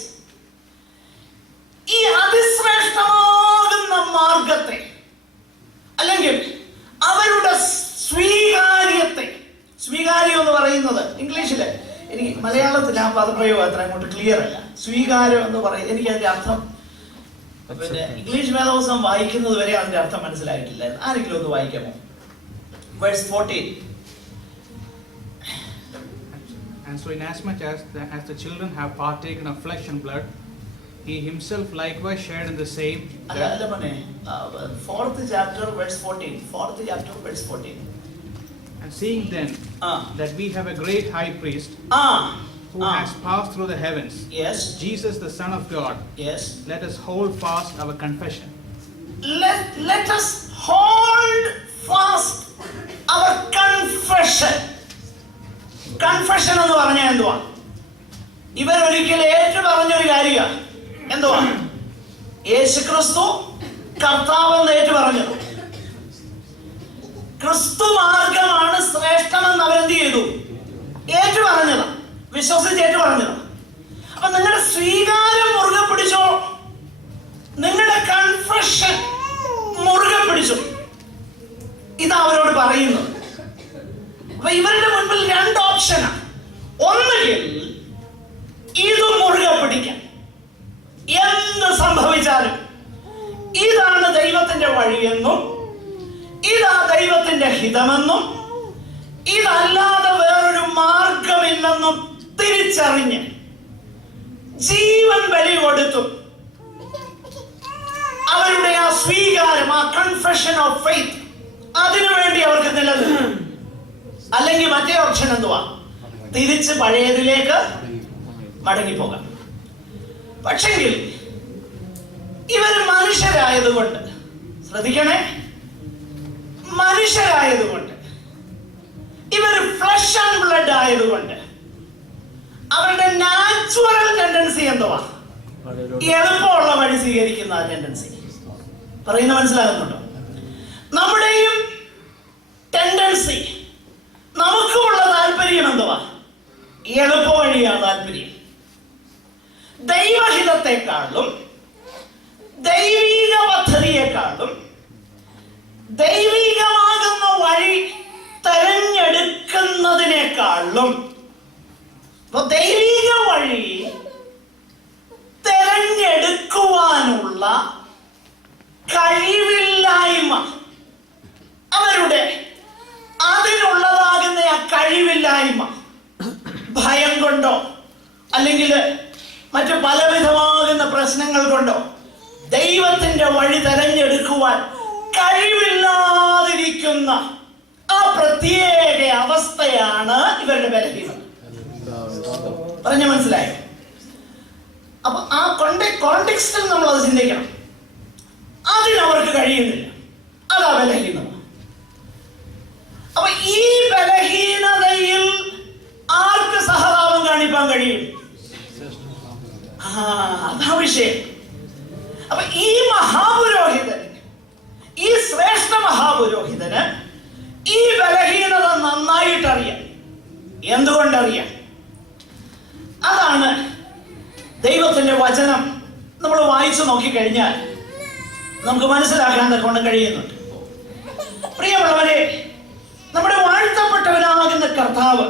ഈ അതിശ്രേഷ്ഠമാകുന്ന മാർഗത്തെ അല്ലെങ്കിൽ അവരുടെ സ്വീകാര്യത്തെ, സ്വീകാര്യം എന്ന് മലയാളത്തിൽ ആ പദപ്രയോഗം അത്ര അങ്ങോട്ട് ക്ലിയർ അല്ല. സ്വീകാരം എന്ന് പറയുന്നത് എനിക്ക് അതിന്റെ അർത്ഥം പിന്നെ ഇംഗ്ലീഷ് വേദപുസ്തകം വായിക്കുന്നത് വരെ അതിന്റെ അർത്ഥം മനസ്സിലായിട്ടില്ലായിരുന്നു. ആരെങ്കിലും ഒന്ന് വായിക്കാമോ? Verse 14. And so inasmuch as the children have partaken of flesh and blood, he himself likewise shared in the same. അല്ല മോനെ, 4th chapter verse 14. 4th chapter verse 14. And seeing then that we have a great high priest who has passed through the heavens, yes, Jesus the Son of God, yes, let us hold fast our confession. Let us hold fast our confession. Confession എന്ന് പറഞ്ഞാൽ എന്തുവാ? ഇവർ ഒരിക്കൽ ഏറ്റു പറഞ്ഞൊരു കാര്യമാണ്. എന്തുവാ? യേശുക്രിസ്തു കർത്താവെന്ന് ഏറ്റു പറഞ്ഞത്. ക്രിസ്തു മാർഗമാണ് ശ്രേഷ്ഠമെന്ന് അവരെന്ത് ചെയ്തു? ഏറ്റു പറഞ്ഞത്, വിശ്വസിച്ച് ഏറ്റു പറഞ്ഞത്. അപ്പൊ നിങ്ങളുടെ സ്വീകാരം മുറുകെ പിടിച്ചോ, നിങ്ങളുടെ കൺഫെഷൻ മുറുകെ പിടിച്ചോ. ഇതാ അവരോട് പറയുന്നത്. അപ്പൊ ഇവരുടെ മുൻപിൽ 2 ഓപ്ഷനാണ്. ഒന്നുകിൽ ഇത് മുറുകെ പിടിക്കാൻ, എന്ത് സംഭവിച്ചാലും ഇതാണ് ദൈവത്തിന്റെ വഴിയെന്നും ഇതാ ദൈവത്തിന്റെ ഹിതമെന്നും ഇതല്ലാതെ വേറൊരു മാർഗമില്ലെന്നും തിരിച്ചറിഞ്ഞ് ജീവൻ ബലി കൊടുത്തു അവരുടെ ആ സ്വീകാരം, ആ കൺഫെഷൻ ഓഫ് ഫെയ്ത്ത്, അതിനുവേണ്ടി അവർക്ക് നിലനിൽക്കും. അല്ലെങ്കിൽ മറ്റേ ഓപ്ഷൻ എന്തുവാ? തിരിച്ച് പഴയതിലേക്ക് മടങ്ങിപ്പോകാം. പക്ഷെങ്കിൽ ഇവർ മനുഷ്യരായതുകൊണ്ട്, ശ്രദ്ധിക്കണേ, മനുഷ്യരായതുകൊണ്ട്, ഇവർ ഫ്ലഷ് ആൻഡ് ബ്ലഡ് ആയതുകൊണ്ട് അവരുടെ നാച്ചുറൽ ടെൻഡൻസി എന്തുവാ? എളുപ്പമുള്ള വഴി സ്വീകരിക്കുന്ന ടെൻഡൻസി. പറയുന്ന മനസ്സിലാകുന്നുണ്ടോ? നമ്മുടെയും ടെൻഡൻസി, നമുക്കുമുള്ള താല്പര്യം എന്തുവാ? എളുപ്പ വഴിയാണ് താല്പര്യം. ദൈവഹിതത്തെക്കാളും ദൈവിക പദ്ധതിയെക്കാളും ദൈവികമാകുന്ന വഴി തെരഞ്ഞെടുക്കുന്നതിനേക്കാളും ദൈവിക വഴി തെരഞ്ഞെടുക്കുവാനുള്ള കഴിവില്ലായ്മ, അവരുടെ അതിനുള്ളതാകുന്ന ആ കഴിവില്ലായ്മ ഭയം കൊണ്ടോ അല്ലെങ്കിൽ മറ്റു പലവിധമാകുന്ന പ്രശ്നങ്ങൾ കൊണ്ടോ ദൈവത്തിന്റെ വഴി തെരഞ്ഞെടുക്കുവാൻ കഴിവില്ലാതിരിക്കുന്ന ആ പ്രത്യേക അവസ്ഥയാണ് ഇവരുടെ ബലഹീനത. പറഞ്ഞ മനസ്സിലായോ? അപ്പൊ ആ കോണ്ടെക്സ്റ്റിൽ നമ്മൾ അത് ചിന്തിക്കണം. അതിനവർക്ക് കഴിയുന്നില്ല, അതാ ബലഹീനത. അപ്പൊ ഈ ബലഹീനതയിൽ ആർക്ക് സഹതാപം കാണിക്കാൻ കഴിയും? അതാ വിഷയം. അപ്പൊ ഈ മഹാപുരോഹിതൻ, ഈ ശ്രേഷ്ഠ മഹാപുരോഹിതന് ഈ ബലഹീനത നന്നായിട്ടറിയാം. എന്തുകൊണ്ടറിയാം? അതാണ് ദൈവത്തിന്റെ വചനം നമ്മൾ വായിച്ചു നോക്കിക്കഴിഞ്ഞാൽ നമുക്ക് മനസ്സിലാക്കാൻ കൊണ്ട് കഴിയുന്നുണ്ട്. പ്രിയമുള്ളവരെ, നമ്മുടെ വാഴ്ത്തപ്പെട്ടവനാകുന്ന കർത്താവ്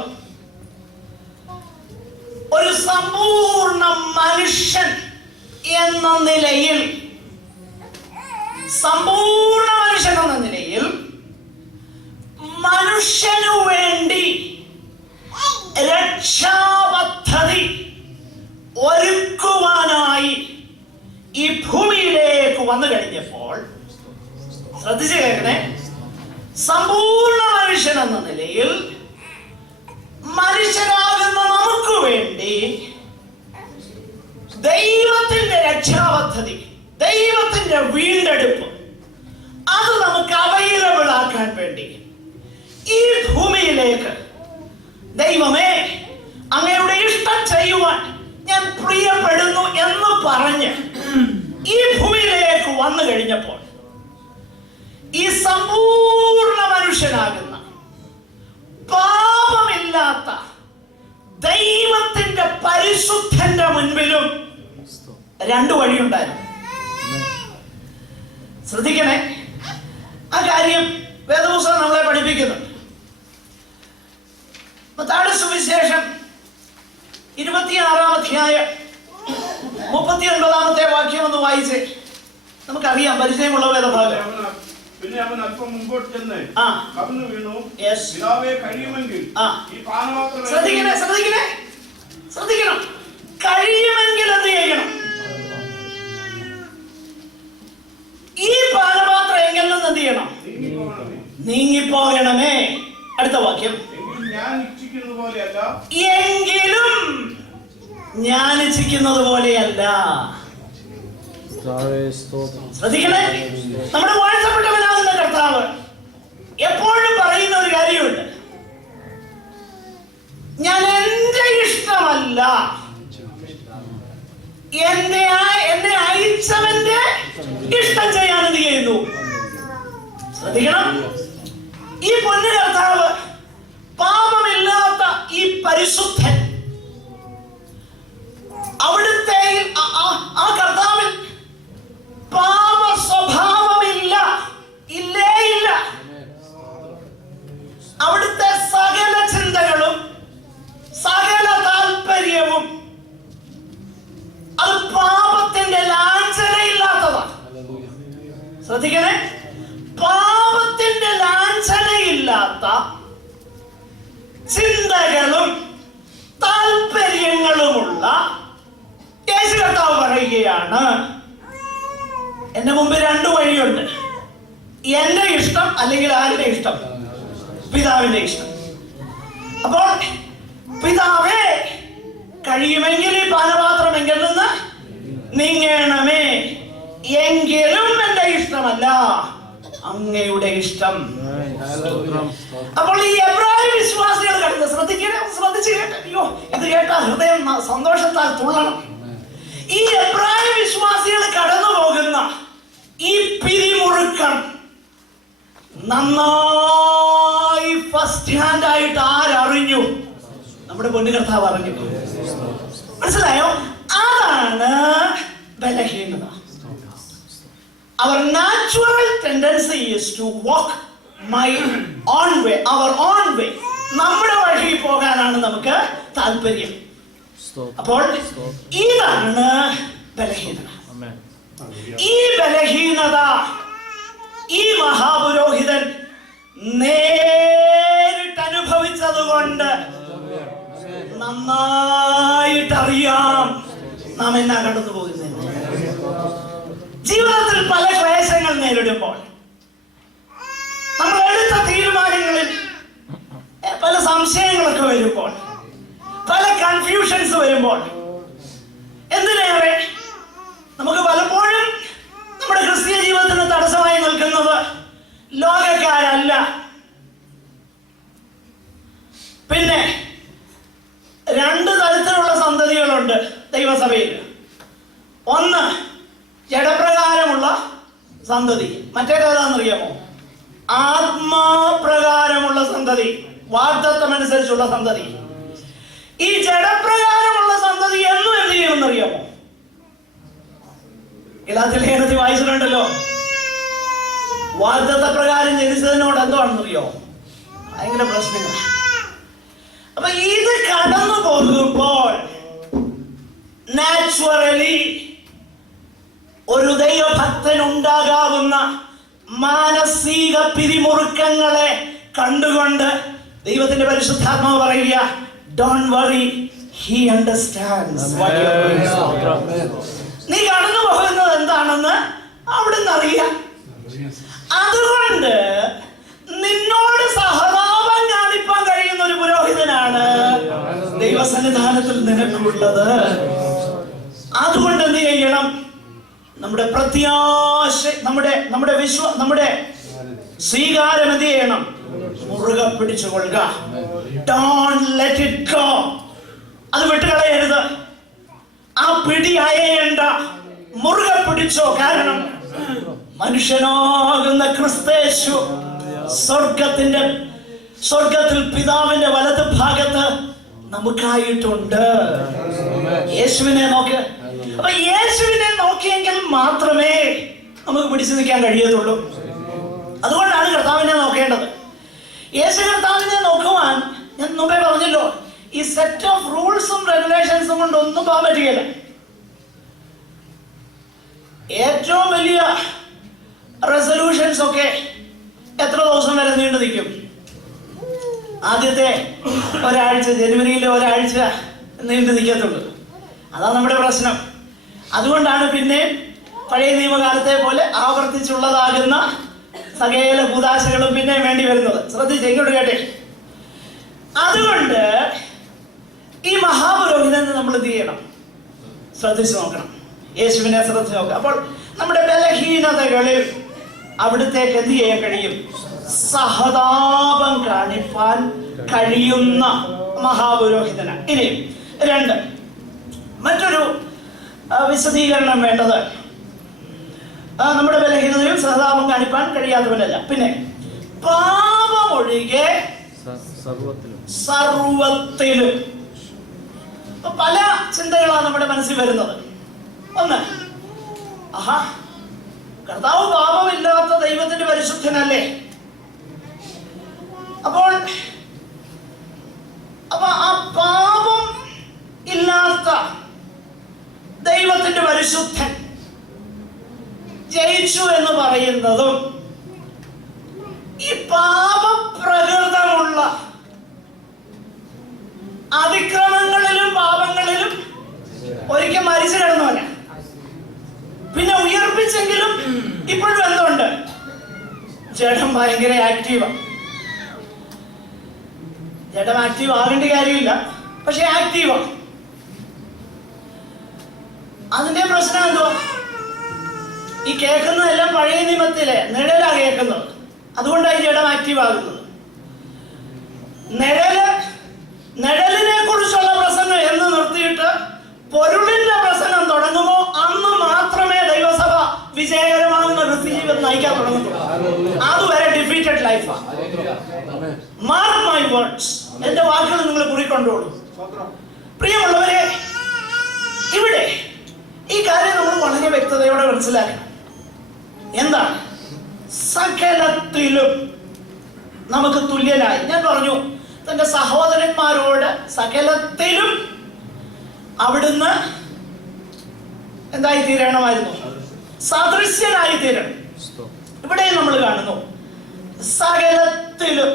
ഒരു സമ്പൂർണ്ണ മനുഷ്യൻ എന്ന നിലയിൽ, സമ്പൂർണ്ണ മനുഷ്യൻ എന്ന നിലയിൽ മനുഷ്യനു വേണ്ടി രക്ഷാപദ്ധതി ഒരുക്കുവാനായി ഈ ഭൂമിയിലേക്ക് വന്നു കഴിഞ്ഞപ്പോൾ, ശ്രദ്ധിച്ചു കേൾക്കണേ, സമ്പൂർണ്ണ മനുഷ്യൻ എന്ന നിലയിൽ മനുഷ്യരാകുന്ന നമുക്ക് വേണ്ടി ദൈവത്തിന്റെ രക്ഷാപദ്ധതി, ദൈവത്തിന്റെ വീണ്ടെടുപ്പ്, അത് നമുക്ക് അവൈലബിൾ ആക്കാൻ വേണ്ടി ഈ ഭൂമിയിലേക്ക് ദൈവമേ അങ്ങയുടെ ഇഷ്ടം ചെയ്യുവാൻ ഞാൻ പ്രിയപ്പെടുന്നു എന്ന് പറഞ്ഞ് ഈ ഭൂമിയിലേക്ക് വന്നു കഴിഞ്ഞപ്പോൾ ഈ സമ്പൂർണ്ണ മനുഷ്യനാകുന്ന പാപമില്ലാത്ത ദൈവത്തിന്റെ പരിശുദ്ധന്റെ മുൻപിലും 2 വഴിയുണ്ടായിരുന്നു. ശ്രദ്ധിക്കണേ, ആ കാര്യം വേദപുസ്തകം നമ്മളെ പഠിപ്പിക്കുന്നുണ്ട്. മത്തായിയുടെ സുവിശേഷം 26-ാം അധ്യായം 39-ാമത്തെ വാക്യം ഒന്ന് വായിച്ചേ. നമുക്കറിയാം, പരിചയമുള്ള വേദഭാഗം. പിന്നെ അവൻ അല്പം മുമ്പോട്ട് ചെന്ന് കവിഞ്ഞു വീണു. പിതാവേ, കഴിയുമെങ്കിൽ ഈ പാനപാത്രം. ശ്രദ്ധിക്കണം. കഴിയുമെങ്കിൽ എന്ത് ചെയ്യണം? ഈ പാനപാത്രം എങ്കിൽ നിന്ന് എന്ത് ചെയ്യണം? നീങ്ങിപ്പോകണമേ. അടുത്ത വാക്യം. എങ്കിലും ഞാൻ ഇച്ഛിക്കുന്നത് പോലെയല്ല. ശ്രദ്ധിക്കണേ, നമ്മുടെ വാഴ്ത്തപ്പെട്ടവനാകുന്ന കർത്താവ് എപ്പോഴും പറയുന്ന ഒരു കാര്യമുണ്ട്. ഞാൻ എന്റെ ഇഷ്ടമല്ല, എന്നെ അയച്ചവന്റെ ഇഷ്ടം ചെയ്യാൻ എന്ത് ചെയ്യുന്നു? ശ്രദ്ധിക്കണം. ഈ പൊന്നു കർത്താവ്, പാപമില്ലാത്ത ഈ പരിശുദ്ധൻ, അവിടുത്തെ ആ കർത്താവിൽ പാപ സ്വഭാവമില്ല, ഇല്ലേ ഇല്ല. അവിടുത്തെ സകല ചിന്തകളും സകല താല്പര്യവും അത് പാപത്തിന്റെ ലാഞ്ചനയില്ലാത്തതാണ്. ശ്രദ്ധിക്കണേ, പാപത്തിന്റെ ലാഞ്ചനയില്ലാത്ത ചിന്തകളും താല്പര്യങ്ങളുമുള്ള യേശു കർത്താവ് പറയുകയാണ്, എന്റെ മുമ്പിൽ 2 വഴിയുണ്ട്. എന്റെ ഇഷ്ടം അല്ലെങ്കിൽ ആരുടെ ഇഷ്ടം? പിതാവിന്റെ ഇഷ്ടം. അപ്പോൾ പിതാവേ, കഴിയുമെങ്കിൽ ഈ പാനപാത്രം എങ്കിൽ നിന്ന് നീങ്ങണമേ, എങ്കിലും എന്റെ ഇഷ്ടമല്ല, അങ്ങയുടെ ഇഷ്ടം. അപ്പോൾ ഈ എബ്രായ വിശ്വാസികൾ കണ്ടത് ശ്രദ്ധിച്ച് കേട്ടോ. അയ്യോ, ഇത് കേട്ടാ ഹൃദയം സന്തോഷത്താൽ തുള്ളണം. ഈ എബ്രായ വിശ്വാസികൾ കടന്നു പോകുന്ന ഈ പിരിമുറുക്കം നന്നായി ഫസ്റ്റ് ഹാൻഡ് ആയിട്ട് ആരറിഞ്ഞു? നമ്മുടെ പൊന്നു കർത്താവ് അറിഞ്ഞു. മനസ്സിലായോ? അതാണ് ബലഹീനത. Our natural tendency is to walk my own way, our own way. നമ്മുടെ വഴി പോകാനാണ് നമുക്ക് താല്പര്യം. അപ്പോൾ ഇതാണ് ബലഹീനത. ഈ ബലഹീനത ഈ മഹാപുരോഹിതൻ നേരിട്ട് അനുഭവിച്ചതുകൊണ്ട് നന്നായിട്ടറിയാം നാം എന്നാ കടന്നു പോകുന്നത്. ജീവിതത്തിൽ പല ക്ലേശങ്ങൾ നേരിടുമ്പോൾ, നമ്മൾ എടുത്ത തീരുമാനങ്ങളിൽ പല സംശയങ്ങളൊക്കെ വരുമ്പോൾ, പല കൺഫ്യൂഷൻസ് വരുമ്പോൾ, എന്തിനേറെ നമുക്ക് പലപ്പോഴും നമ്മുടെ ക്രിസ്തീയ ജീവിതത്തിന് തടസ്സമായി നിൽക്കുന്നത് ലോകക്കാരല്ല, പിന്നെ 2 തരത്തിലുള്ള സന്തതികളുണ്ട് ദൈവസഭയിൽ. ഒന്ന് ജഡപ്രകാരമുള്ള സന്തതി, മറ്റേതാണെന്നറിയാമോ? ആത്മാപ്രകാരമുള്ള സന്തതി, വാഗ്ദത്തമനുസരിച്ചുള്ള സന്തതി. ഈ ജഡപ്രകാരമുള്ള സന്തതി എന്നും എന്ത് ചെയ്യുമെന്നറിയാമോ? ഗലാത്യ ലേഖനത്തിൽ വായിച്ചിട്ടുണ്ടല്ലോ, വാഗ്ദത്ത പ്രകാരം ജനിച്ചതിനോട് എന്താണെന്നറിയോ? ഭയങ്കര പ്രശ്നങ്ങൾ. അപ്പൊ ഇത് കടന്നു പോകുമ്പോൾ നാച്ചുറലി ഒരു ദൈവഭക്തനുണ്ടാകാവുന്ന മാനസിക പിരിമുറുക്കങ്ങളെ കണ്ടുകൊണ്ട് ദൈവത്തിന്റെ പരിശുദ്ധാത്മാവ് പറയുക, don't worry, he understands what you are going. നീ കടന്നു പോകുന്നത് എന്താണെന്ന് അവിടുന്ന് അറിയാം. അതുകൊണ്ട് നിന്നോട് സഹതാപം കാണിപ്പാൻ കഴിയുന്ന ഒരു പുരോഹിതനാണ് ദൈവസന്നിധാനത്തിൽ നിനക്കുള്ളത്. അതുകൊണ്ട് എന്ത് ചെയ്യണം? നമ്മുടെ പ്രത്യാശ, നമ്മുടെ സ്വീകാരം എന്ത് ചെയ്യണം? മുറുകെ പിടിച്ചുകൊള്ളുക. Don't let it go. അത് വിട്ടുകളയരുത്. ആ പിടി അയയേണ്ട, മുറുകെ പിടിച്ചോ. കാരണം മനുഷ്യനാകുന്ന ക്രിസ്തേശു സ്വർഗത്തിൽ പിതാവിന്റെ വലത് ഭാഗത്ത് നമുക്കായിട്ടുണ്ട്. യേശുവിനെ നോക്ക്. അപ്പൊ യേശുവിനെ നോക്കിയെങ്കിൽ മാത്രമേ നമുക്ക് പിടിച്ചു നിൽക്കാൻ കഴിയത്തുള്ളൂ. അതുകൊണ്ടാണ് കർത്താവിനെ നോക്കേണ്ടത്. യേശു കർത്താവിനെ നോക്കുവാൻ ഞാൻ മുമ്പേ പറഞ്ഞല്ലോ, ഈ സെറ്റ് ഓഫ് റൂൾസും റെഗുലേഷൻസും കൊണ്ട് ഒന്നും പോകാൻ പറ്റുകയില്ല. ഏറ്റവും വലിയ റെസൊല്യൂഷൻസ് ഒക്കെ എത്ര ദിവസം വരെ നീണ്ടു നിൽക്കും? ആദ്യത്തെ ഒരാഴ്ച, ജനുവരിയിലെ ഒരാഴ്ച നീണ്ടു നിൽക്കത്തുള്ളൂ. അതാണ് നമ്മുടെ പ്രശ്നം. അതുകൊണ്ടാണ് പിന്നെ പഴയ നിയമകാലത്തെ പോലെ ആവർത്തിച്ചുള്ളതാകുന്ന സകല കൂദാശകളും പിന്നെ വേണ്ടി വരുന്നത്. ശ്രദ്ധിച്ച് ഇങ്ങോട്ട് കേട്ടെ. അതുകൊണ്ട് ഈ മഹാപുരോഹിതനെ നമ്മൾ എന്ത് ചെയ്യണം? ശ്രദ്ധിച്ചു നോക്കണം. യേശുവിനെ ശ്രദ്ധിച്ചു നോക്കുക. അപ്പോൾ നമ്മുടെ ബലഹീനതകളിൽ അവിടുത്തേക്ക് എന്ത് ചെയ്യാൻ കഴിയും? സഹതാപം കാണിപ്പാൻ കഴിയുന്ന മഹാപുരോഹിതന. ഇനി രണ്ട്, മറ്റൊരു വിശദീകരണം വേണ്ടത് നമ്മുടെ ബലഹീനതയും സഹതാപം കാണിപ്പാൻ കഴിയാത്തവനല്ല, പിന്നെ പാപമൊഴികെ സർവത്തിലും. പല ചിന്തകളാണ് നമ്മുടെ മനസ്സിൽ വരുന്നത്. ഒന്ന്, ആഹാ, കർത്താവ് പാപമില്ലാത്ത ദൈവത്തിന്റെ പരിശുദ്ധനല്ലേ? അപ്പോൾ ആ പാപം ഇല്ലാത്ത ദൈവത്തിന്റെ പരിശുദ്ധൻ ജയിച്ചു എന്ന് പറയുന്നതും ഈ പാപപ്രകൃതമുള്ള അതിക്രമങ്ങളിലും പാപങ്ങളിലും ഒരിക്കൽ മരിച്ചു കിടന്നവനാ, പിന്നെ ഉയർപ്പിച്ചെങ്കിലും ഇപ്പോഴും എന്തുണ്ട്? ജഡം ഭയങ്കര ആക്റ്റീവാണ്. ജഡം ആക്റ്റീവ് ആകേണ്ട കാര്യമില്ല, പക്ഷെ ആക്റ്റീവാണ്. അതിന്റെ പ്രശ്നം എന്തുവാ? ഈ കേൾക്കുന്നതെല്ലാം പഴയ നിയമത്തിലെ നിഴലാണ് കേൾക്കുന്നത്. അതുകൊണ്ടാണ് ഈ ജഡം ആക്റ്റീവ് ആകുന്നത്. നിഴലിനെ കുറിച്ചുള്ള പ്രസംഗം എന്ന് നിർത്തിയിട്ട് പൊരുളിന്റെ പ്രസംഗം തുടങ്ങുമോ അന്ന് മാത്രമേ ദൈവസഭ വിജയകരമാകുന്ന ജീവിതം നയിക്കാൻ തുടങ്ങുന്നുള്ളൂ. അതുവരെ ഡിഫീറ്റഡ് ലൈഫാണ്. മാർക്ക് മൈ വേർഡ്സ്, എന്റെ വാക്കുകൾ നിങ്ങൾ കുറിക്കൊണ്ടോളൂ. പ്രിയമുള്ളവരെ, ഇവിടെ ഈ കാര്യം നമ്മൾ വളരെ വ്യക്തതയോടെ മനസ്സിലാക്കണം. എന്താണ്? സകലത്തിലും നമുക്ക് തുല്യനായി. ഞാൻ പറഞ്ഞു, തന്റെ സഹോദരന്മാരോട് സകലത്തിലും അവിടുന്ന് എന്തായി തീരണമായിരുന്നു? സദൃശ്യനായി തീരണം. ഇവിടെ നമ്മൾ കാണുന്നു സകലത്തിലും.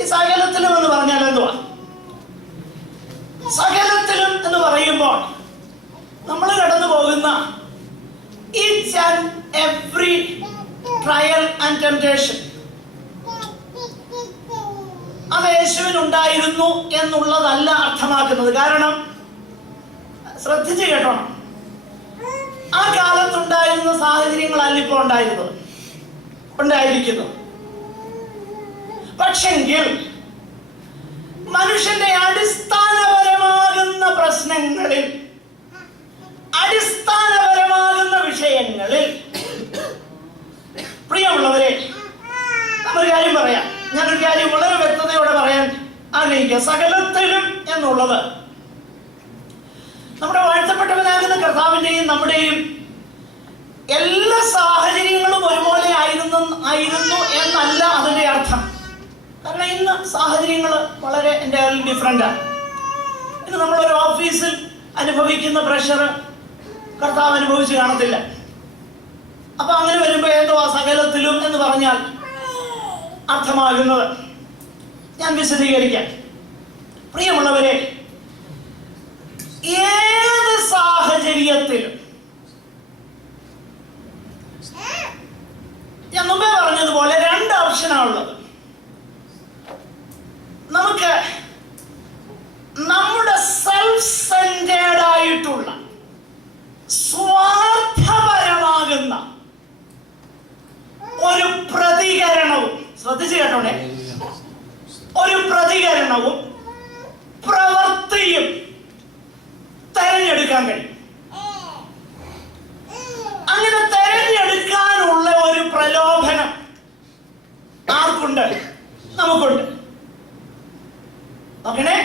ഈ സകലത്തിലും എന്ന് പറഞ്ഞാൽ എന്തുവാ? സകലത്തിലും എന്ന് പറയുമ്പോൾ നമ്മൾ കടന്നു പോകുന്ന each and every trial and temptation അത് യേശുവിനുണ്ടായിരുന്നു എന്നുള്ളതല്ല അർത്ഥമാക്കുന്നത്. കാരണം ശ്രദ്ധിച്ച് കേട്ടോണം, ആ കാലത്തുണ്ടായിരുന്ന സാഹചര്യങ്ങളല്ല ഇപ്പോൾ ഉണ്ടായിരിക്കുന്നത്. പക്ഷെങ്കിൽ മനുഷ്യന്റെ അടിസ്ഥാനപരമാകുന്ന പ്രശ്നങ്ങളിൽ, അടിസ്ഥാനപരമാകുന്ന വിഷയങ്ങളിൽ, പ്രിയമുള്ളവരെ, ഒരു കാര്യം പറയാം. ഞാനൊരു കാര്യം വളരെ വ്യക്തതയോടെ പറയാൻ ആഗ്രഹിക്കുക. സകലത്തിലും എന്നുള്ളത് നമ്മുടെ വാഴ്ത്തപ്പെട്ടവനാകുന്ന കർത്താവിന്റെയും നമ്മുടെയും എല്ലാ സാഹചര്യങ്ങളും ഒരുപോലെ ആയിരുന്നു എന്നല്ല അതിന്റെ അർത്ഥം. കാരണം ഇന്ന് സാഹചര്യങ്ങൾ വളരെ എൻ്റയർലി ഡിഫറെൻ്റാണ്. ഇന്ന് നമ്മളൊരു ഓഫീസിൽ അനുഭവിക്കുന്ന പ്രഷർ കർത്താവ് അനുഭവിച്ച് കാണത്തില്ല. അപ്പൊ അങ്ങനെ വരുമ്പോ എന്തോ സകലത്തിലും എന്ന് പറഞ്ഞാൽ അർത്ഥമാകുന്നത് ഞാൻ വിശദീകരിക്കാം. പ്രിയമുള്ളവരെ, ഏത് സാഹചര്യത്തിലും ഞാൻ മുമ്പേ പറഞ്ഞതുപോലെ രണ്ട് ഓപ്ഷനാണുള്ളത്. നമുക്ക് നമ്മുടെ സെൽഫ് സെന്റേർഡ് ആയിട്ടുള്ള സ്വാർത്ഥപരമാകുന്ന ഒരു പ്രതികരണവും, ശ്രദ്ധിച്ചു കേട്ടോണേ, ഒരു പ്രതികരണവും പ്രവൃത്തിയും തെരഞ്ഞെടുക്കാൻ കഴിയും. അങ്ങനെ തെരഞ്ഞെടുക്കാനുള്ള ഒരു പ്രലോഭനം ആർക്കുണ്ട്? നമുക്കുണ്ട്. നോക്കണേ,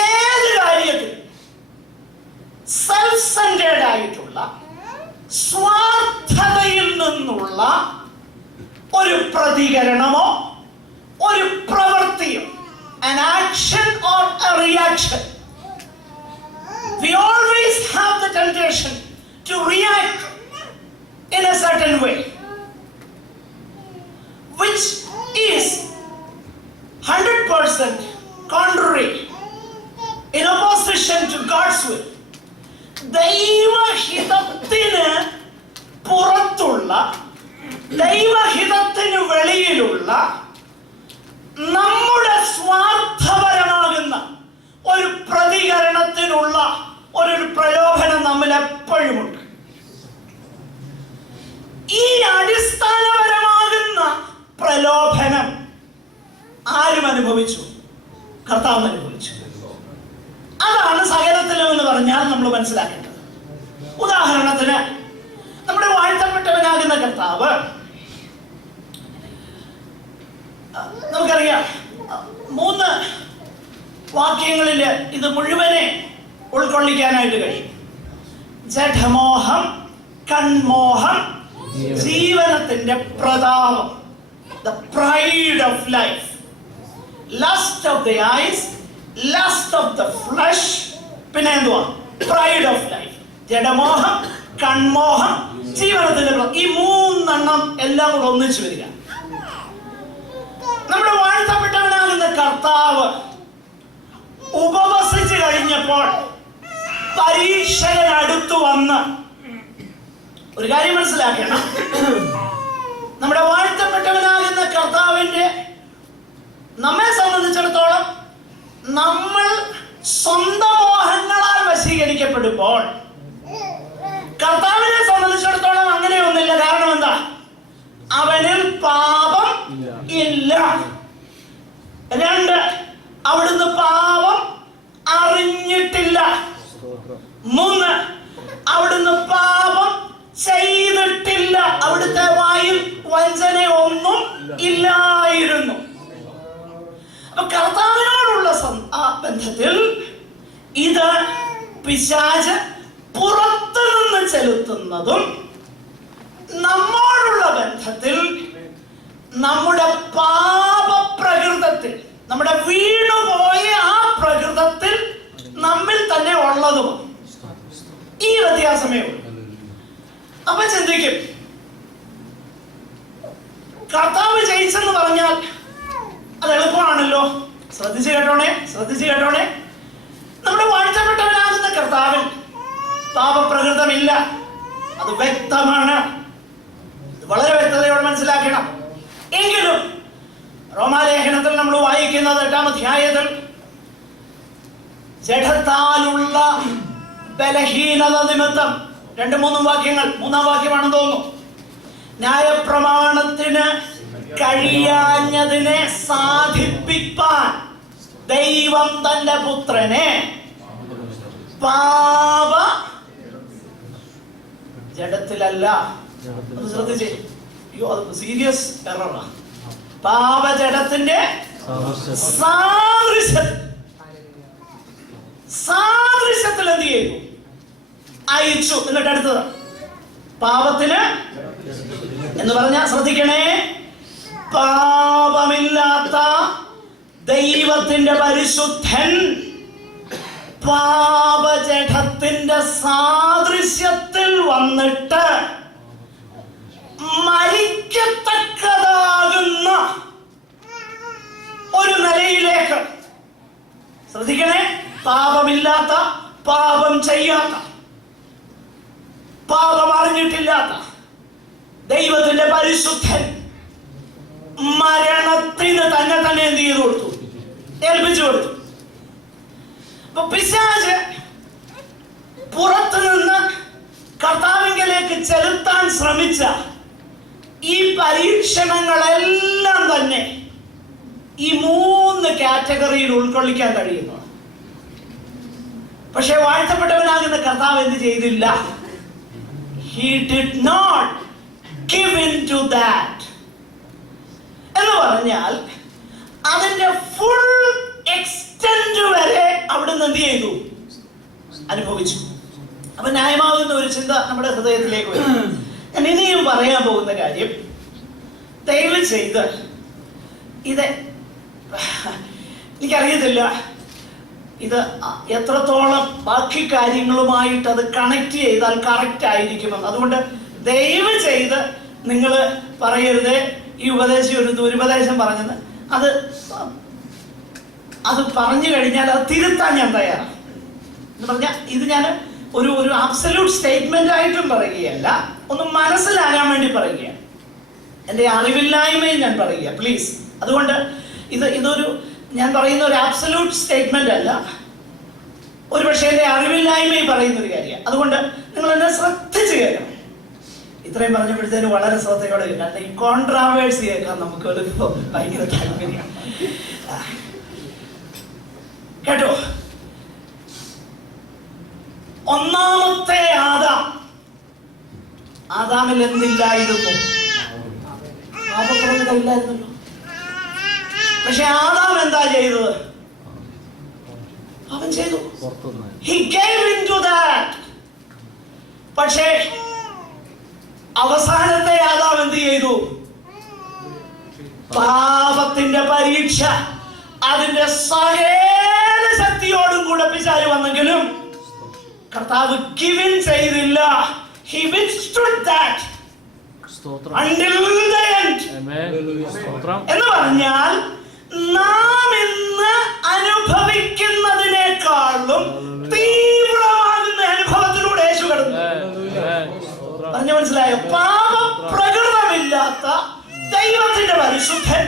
ഏത് കാര്യത്തിൽ സെൽഫ് സെന്റേർഡ് ആയിട്ടുള്ള സ്വാർത്ഥതയിൽ നിന്നുള്ള ഒരു പ്രതികരണമോ ഒരു പ്രവൃത്തിയോ an action or a reaction. We always have the temptation to react in a certain way, which is 100% contrary, in opposition to God's will. ദൈവഹിതത്തിന് പുറത്തുള്ള, ദൈവഹിതത്തിന് വെളിയിലുള്ള നമ്മുടെ സ്വാർത്ഥപരമാകുന്ന ഒരു പ്രതികരണത്തിനുള്ള ഒരു പ്രലോഭനം നമ്മിൽ എപ്പോഴുമുണ്ട്. ഈ അടിസ്ഥാനപരമാകുന്ന പ്രലോഭനം ആരും അനുഭവിച്ചു? കർത്താവ് അനുഭവിച്ചു. അതാണ് സകലത്തിലും എന്ന് പറഞ്ഞാൽ നമ്മൾ മനസ്സിലാക്കേണ്ടത്. ഉദാഹരണത്തിന് നമ്മുടെ വാഴ്ത്തപ്പെട്ടവനാകുന്ന കർത്താവ്, നമുക്കറിയാം 3 വാക്യങ്ങളിൽ ഇത് മുഴുവനെ ഉൾക്കൊള്ളിക്കാനായിട്ട് കഴിയും. ജഡമോഹം, കൺമോഹം, ജീവനത്തിന്റെ പ്രതാപം, the pride of life, lust of the eyes, lust of the flesh, പിന്നെ എന്തുവാ? Pride of life. ജഡമോഹം, കൺമോഹം, ജീവനത്തിന്റെ പ്രതാപം. ഈ 3 എല്ലാം കൂടെ ഒന്നിച്ചു വരിക. നമ്മുടെ വാഴ്ത്തപ്പെട്ടവനാകുന്ന കർത്താവ് ഉപവസിച്ചു കഴിഞ്ഞപ്പോൾ പരീക്ഷകൻ അടുത്തു വന്ന് ഒരു കാര്യം മനസ്സിലാക്കണം. നമ്മുടെ വാഴ്ത്തപ്പെട്ടവനാകുന്ന കർത്താവിന്റെ, നമ്മെ സംബന്ധിച്ചിടത്തോളം നമ്മൾ സ്വന്തം മോഹങ്ങളാൽ വശീകരിക്കപ്പെടുമ്പോൾ, കർത്താവിനെ സംബന്ധിച്ചിടത്തോളം അങ്ങനെയൊന്നുമില്ല. കാരണം എന്താ? അവനിൽ പാപം ഇല്ല. 2, അവിടുന്ന് പാപം അറിഞ്ഞിട്ടില്ല. 3, അവിടുന്ന് പാപം ചെയ്തിട്ടില്ല. അവിടുത്തെ വായിൽ വഞ്ചന ഒന്നും ഇല്ലായിരുന്നു. അപ്പൊ കർത്താവിനോടുള്ള ബന്ധത്തിൽ ഇത് പിശാച് പുറത്തു നിന്ന് ചെലുത്തുന്നതും, നമ്മോടുള്ള ബന്ധത്തിൽ നമ്മുടെ പാപപ്രകൃതത്തിൽ, നമ്മുടെ വീണുപോയ ആ പ്രകൃതത്തിൽ നമ്മിൽ തന്നെ ഉള്ളതും ഈ വ്യത്യാസമേ ഉള്ളൂ. അപ്പൊ ചിന്തിക്കും, കർത്താവ് ജയിച്ചെന്ന് പറഞ്ഞാൽ അത് എളുപ്പമാണല്ലോ. ശ്രദ്ധിച്ചു കേട്ടോണേ. നമ്മുടെ വാഴ്ത്തപ്പെട്ടവനാകുന്ന കർത്താവിൽ പാപപ്രകൃതമില്ല. അത് വ്യക്തമാണ്. വളരെ വ്യക്തതയോടെ മനസ്സിലാക്കണം. എങ്കിലും റോമാലേഖനത്തിൽ നമ്മൾ വായിക്കുന്നത് 8-ാം അധ്യായത്തിൽ ജഡത്താലുള്ള ബലഹീനത നിമിത്തം 2-3 വാക്യങ്ങൾ, 3-ാം വാക്യമാണെന്ന് തോന്നുന്നു, ന്യായപ്രമാണത്തിന് കഴിയാഞ്ഞതിനെ സാധിപ്പിപ്പാൻ ദൈവം തന്റെ പുത്രനെ പാപ ജഡത്തിലല്ല. ശ്രദ്ധിച്ചേ, അയ്യോ അത് സീരിയസ് എററാ. പാപജഡത്തിന്റെ സാദൃശ്യത്തിൽ എന്ത് ചെയ്തു? അയച്ചു. എന്നിട്ട് അടുത്തത് പാപത്തിന് എന്ന് പറഞ്ഞാൽ, ശ്രദ്ധിക്കണേ, പാപമില്ലാത്ത ദൈവത്തിന്റെ പരിശുദ്ധൻ പാപജഡത്തിന്റെ സാദൃശ്യത്തിൽ വന്നിട്ട് മരിക്കത്തക്കതാകുന്ന ഒരു നിലയിലേക്ക്, ശ്രദ്ധിക്കണേ, പാപമില്ലാത്ത, പാപം ചെയ്യാത്ത, പാപം അറിഞ്ഞിട്ടില്ലാത്ത ദൈവത്തിന്റെ പരിശുദ്ധൻ മരണത്തിന് തന്നെ എന്ത് ചെയ്തു കൊടുത്തു? ഏൽപ്പിച്ചു കൊടുത്തു. അപ്പൊ പിശാച് പുറത്തു നിന്ന് കർത്താവിങ്കലേക്ക് ചെലുത്താൻ ശ്രമിച്ച ഈ പരീക്ഷണങ്ങളെല്ലാം തന്നെ ഈ 3 കാറ്റഗറിയിൽ ഉൾക്കൊള്ളിക്കാൻ കഴിയുന്നു. പക്ഷെ വാഴ്ത്തപ്പെട്ടവനാകുന്ന കർത്താവ് എന്ത് ചെയ്തില്ല? He did not give in to that. എന്ന് പറഞ്ഞാൽ അതിന്റെ ഫുൾ എക്സ്റ്റെന്റ് വരെ അവിടുന്ന് എന്ത് ചെയ്തു? അനുഭവിച്ചു. അപ്പൊ ന്യായമാകുന്ന ഒരു ചിന്ത നമ്മുടെ ഹൃദയത്തിലേക്ക് വരും. ഞാൻ ഇനിയും പറയാൻ പോകുന്ന കാര്യം, ദയവ് ചെയ്ത് ഇത് എനിക്കറിയത്തില്ല ഇത് എത്രത്തോളം ബാക്കി കാര്യങ്ങളുമായിട്ട് അത് കണക്ട് ചെയ്താൽ കറക്റ്റ് ആയിരിക്കുമെന്ന്. അതുകൊണ്ട് ദയവ് ചെയ്ത് നിങ്ങൾ പറയരുത് ഈ ഉപദേശം ഒരു ദുരുപദേശം പറഞ്ഞത്. അത് പറഞ്ഞു കഴിഞ്ഞാൽ അത് തിരുത്താൻ ഞാൻ തയ്യാറാണ്. എന്ന് പറഞ്ഞാൽ ഇത് ഞാൻ ഒരു അബ്സല്യൂട്ട് സ്റ്റേറ്റ്മെന്റ് ആയിട്ടും പറയുകയല്ല, ഒന്ന് മനസ്സിലാകാൻ വേണ്ടി പറയുകയാണ്. എൻ്റെ അറിവില്ലായ്മയും ഞാൻ പറയുക, പ്ലീസ്. അതുകൊണ്ട് ഇതൊരു ഞാൻ പറയുന്ന ഒരു അബ്സല്യൂട്ട് സ്റ്റേറ്റ്മെന്റ് അല്ല, ഒരുപക്ഷെ എൻ്റെ അറിവില്ലായ്മയും പറയുന്നൊരു കാര്യമാണ്. അതുകൊണ്ട് നിങ്ങൾ എന്നെ ശ്രദ്ധിച്ച് കേൾക്കണം. ഇത്രയും പറഞ്ഞപ്പോഴത്തേന് വളരെ ശ്രദ്ധയോടെ കേൾക്കാം. ഈ കോൺട്രാവേഴ്സി കേൾക്കാൻ നമുക്ക് ഭയങ്കര താല്പര്യമാണ്. കേട്ടോ, ഒന്നാമത്തെ ആദാമിൽ എന്തില്ലായിരുന്നു? പാപപ്രവണതയില്ലായിരുന്നല്ലോ. പക്ഷെ ആദാം എന്താ ചെയ്തത്? അവൻ ചെയ്തു. He gave into that. പക്ഷേ അവസാനത്തെ ആദാം എന്ത് ചെയ്തു? പാപത്തിന്റെ പരീക്ഷ അതിന്റെ സകല ശക്തിയോടും കൂടെ പിശാച് വന്നെങ്കിലും കർത്താവ് ഗിവിൻ ചെയ്തില്ല. He withstood that until the end. എന്ന് പറഞ്ഞാൽ നാം ഇന്ന് അനുഭവിക്കുന്നതിനേക്കാളും തീവ്രമാകുന്ന അനുഭവത്തിലൂടെ യേശു കടന്നു. പറഞ്ഞു മനസ്സിലായോ? പാപപ്രകൃതമില്ലാത്ത ദൈവത്തിന്റെ പരിശുദ്ധൻ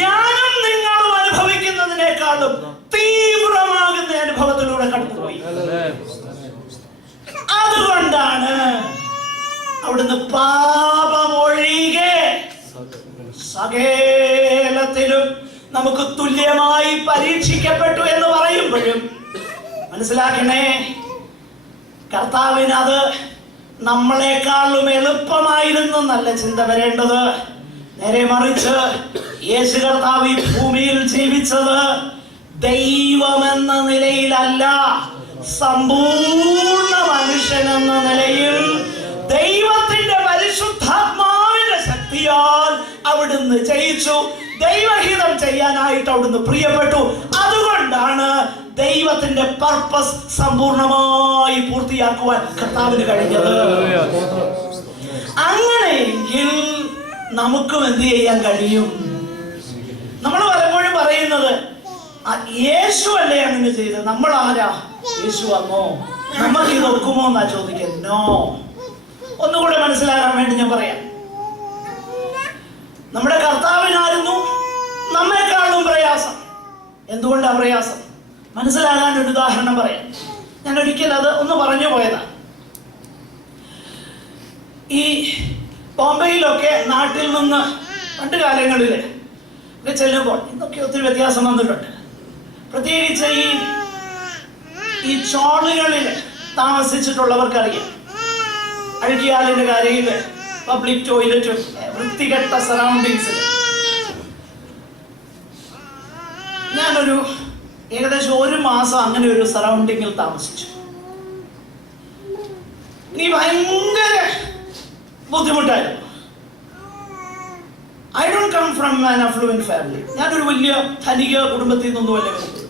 ഞാനും നിങ്ങളും അനുഭവിക്കുന്നതിനേക്കാളും തീവ്രമാകുന്ന അനുഭവത്തിലൂടെ കടന്നുപോയി. അതുകൊണ്ടാണ് അവിടുന്ന് പാപമൊഴികെ സകലത്തിലും നമുക്ക് തുല്യമായി പരീക്ഷിക്കപ്പെട്ടു എന്ന് പറയുമ്പോഴും മനസ്സിലാക്കണേ, കർത്താവിന് അത് നമ്മളെക്കാളും എളുപ്പമായിരുന്നു നല്ല ചിന്ത വരേണ്ടത്. നേരെ മറിച്ച് യേശു കർത്താവ് ഈ ഭൂമിയിൽ ജീവിച്ചത് ദൈവമെന്ന നിലയിലല്ല, സമ്പൂർണ്ണ മനുഷ്യൻ എന്ന നിലയിൽ ദൈവത്തിന്റെ പരിശുദ്ധാത്മാവിന്റെ ശക്തിയാൽ അവിടുന്ന് ജയിച്ചു. ദൈവഹിതം ചെയ്യാനായിട്ട് അവിടുന്ന് പ്രിയപ്പെട്ടു. അതുകൊണ്ടാണ് ദൈവത്തിന്റെ പർപ്പസ് സമ്പൂർണമായി പൂർത്തിയാക്കുവാൻ കർത്താവിന് കഴിഞ്ഞത്. അങ്ങനെയെങ്കിൽ നമുക്കും എന്ത് ചെയ്യാൻ കഴിയും? നമ്മൾ പലപ്പോഴും പറയുന്നത് യേശു അല്ലേ അങ്ങനെ ചെയ്തത്, നമ്മൾ ആരാ? യേശു വന്നോ? നമുക്ക് ഇത് ഒക്കുമോ എന്നാ ചോദിക്കുന്നത്. നോ. ഒന്നുകൂടെ മനസ്സിലാകാൻ വേണ്ടി ഞാൻ പറയാം. നമ്മുടെ കർത്താവിനായിരുന്നു നമ്മെക്കാളും പ്രയാസം. എന്തുകൊണ്ടാ പ്രയാസം? മനസ്സിലാകാൻ ഒരു ഉദാഹരണം പറയാം. ഞാൻ ഒരിക്കൽ അത് ഒന്ന് പറഞ്ഞു പോയതാണ്. ഈ ബോംബെയിലൊക്കെ നാട്ടിൽ നിന്ന് പണ്ട് കാലങ്ങളിൽ ചെല്ലുമ്പോൾ ഇന്നൊക്കെ ഒത്തിരി വ്യത്യാസം വന്നിട്ടുണ്ട്. പ്രത്യേകിച്ച് ഈ ചോളുകളിൽ താമസിച്ചിട്ടുള്ളവർക്കറിയാം, അഴുകിയാലിന്റെ കരയിൽ പബ്ലിക് ടോയ്ലറ്റും വൃത്തികെട്ട സറൗണ്ടിങ്സിൽ. ഞാനൊരു ഏകദേശം 1 മാസം അങ്ങനെ ഒരു സറൗണ്ടിങ്ങിൽ താമസിച്ചു. നീ ഭയങ്കര ബുദ്ധിമുട്ടായിരുന്നു. I don't come from an affluent family. ഞാനൊരു വലിയ ധനിക കുടുംബത്തിൽ നിന്നൊന്നുമല്ല വരുന്നത്.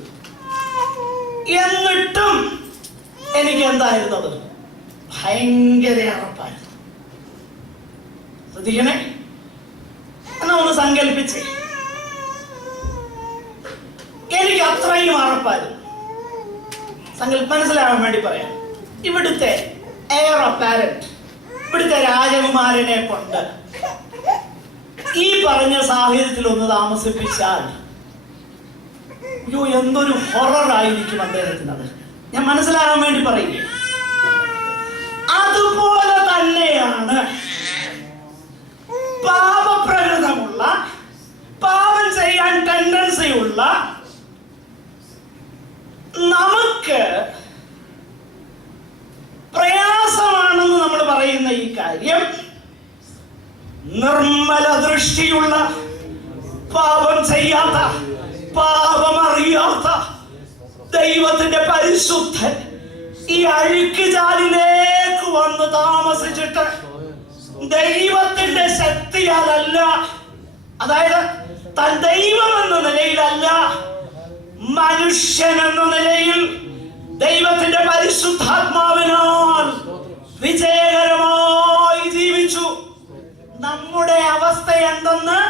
എന്നിട്ടും എനിക്ക് എന്തായിരുന്നത്? ഭയങ്കര അറപ്പായിരുന്നു. ശ്രദ്ധിക്കണേ, എന്നാ ഒന്ന് സങ്കല്പിച്ചേ. എനിക്ക് അത്രയും അറപ്പായിരുന്നു. മനസ്സിലാവാൻ വേണ്ടി പറയാം. ഇവിടുത്തെ എയർ അപ്പാരന്റ്, ഇവിടുത്തെ രാജകുമാരനെ കൊണ്ട് ഈ പറഞ്ഞ സാഹചര്യത്തിൽ ഒന്ന് താമസിപ്പിച്ചാൽ എന്തൊരു ഹൊറർ ആയിരിക്കും അദ്ദേഹത്തിനത്. ഞാൻ മനസ്സിലാകാൻ വേണ്ടി പറയുക. അതുപോലെ തന്നെയാണ് പാപപ്രകൃതമുള്ള, പാപം ചെയ്യാൻ ടെൻഡൻസി ഉള്ള നമുക്ക് പ്രയാസമാണെന്ന് നമ്മൾ പറയുന്ന ഈ കാര്യം നിർമ്മല ദൃഷ്ടിയുള്ള, പാപം ചെയ്യാത്ത, പാപമറിയാത്ത ദൈവത്തിന്റെ പരിശുദ്ധൻ ഈ അഴുക്കുചാലിലേക്ക് വന്ന് താമസിച്ചിട്ട് ദൈവത്തിന്റെ ശക്തിയാലല്ല, അതായത് താൻ ദൈവം എന്ന നിലയിലല്ല, മനുഷ്യൻ എന്ന നിലയിൽ ദൈവത്തിന്റെ പരിശുദ്ധാത്മാവിനാൽ വിജയകരമായി ജീവിച്ചു. നമ്മുടെ അവസ്ഥ എന്തെന്ന്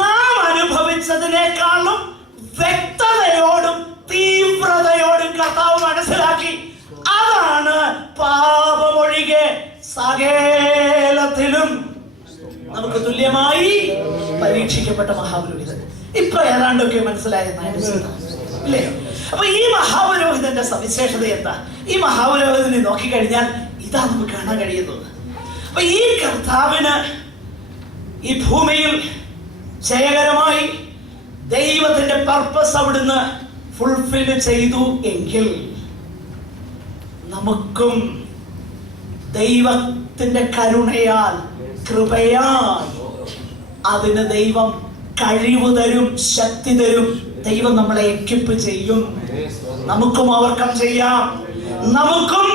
നാം അനുഭവിച്ചതിനേക്കാളും വ്യക്തതയോടും തീവ്രതയോടും കർത്താവ് മനസ്സിലാക്കി. അതാണ് പാപമൊഴികെ സകലത്തിലും നമുക്ക് തുല്യമായി പരീക്ഷിക്കപ്പെട്ട മഹാപുരോഹിതൻ. ഇപ്പൊ ഏതാണ്ടൊക്കെ മനസ്സിലായെന്നല്ലേ? അപ്പൊ ഈ മഹാപുരോഹിതന്റെ സവിശേഷത എന്താ? ഈ മഹാപുരോഹിതനെ നോക്കിക്കഴിഞ്ഞാൽ ഇതാ നമുക്ക് കാണാൻ കഴിയുന്നത്. അപ്പൊ ഈ കർത്താവിന് ഈ ഭൂമിയിൽ ജയകരമായി ദൈവത്തിന്റെ പർപ്പസ് അവിടുന്ന് ഫുൾഫിൽ ചെയ്തു എങ്കിൽ നമുക്കും ദൈവത്തിന്റെ കരുണയാൽ കൃപയാൽ അതിന് ദൈവം കഴിവ് തരും, ശക്തി തരും. ദൈവം നമ്മളെ എക്വിപ്പ് ചെയ്യും. നമുക്കും ഓവർകം ചെയ്യാം. നമുക്കും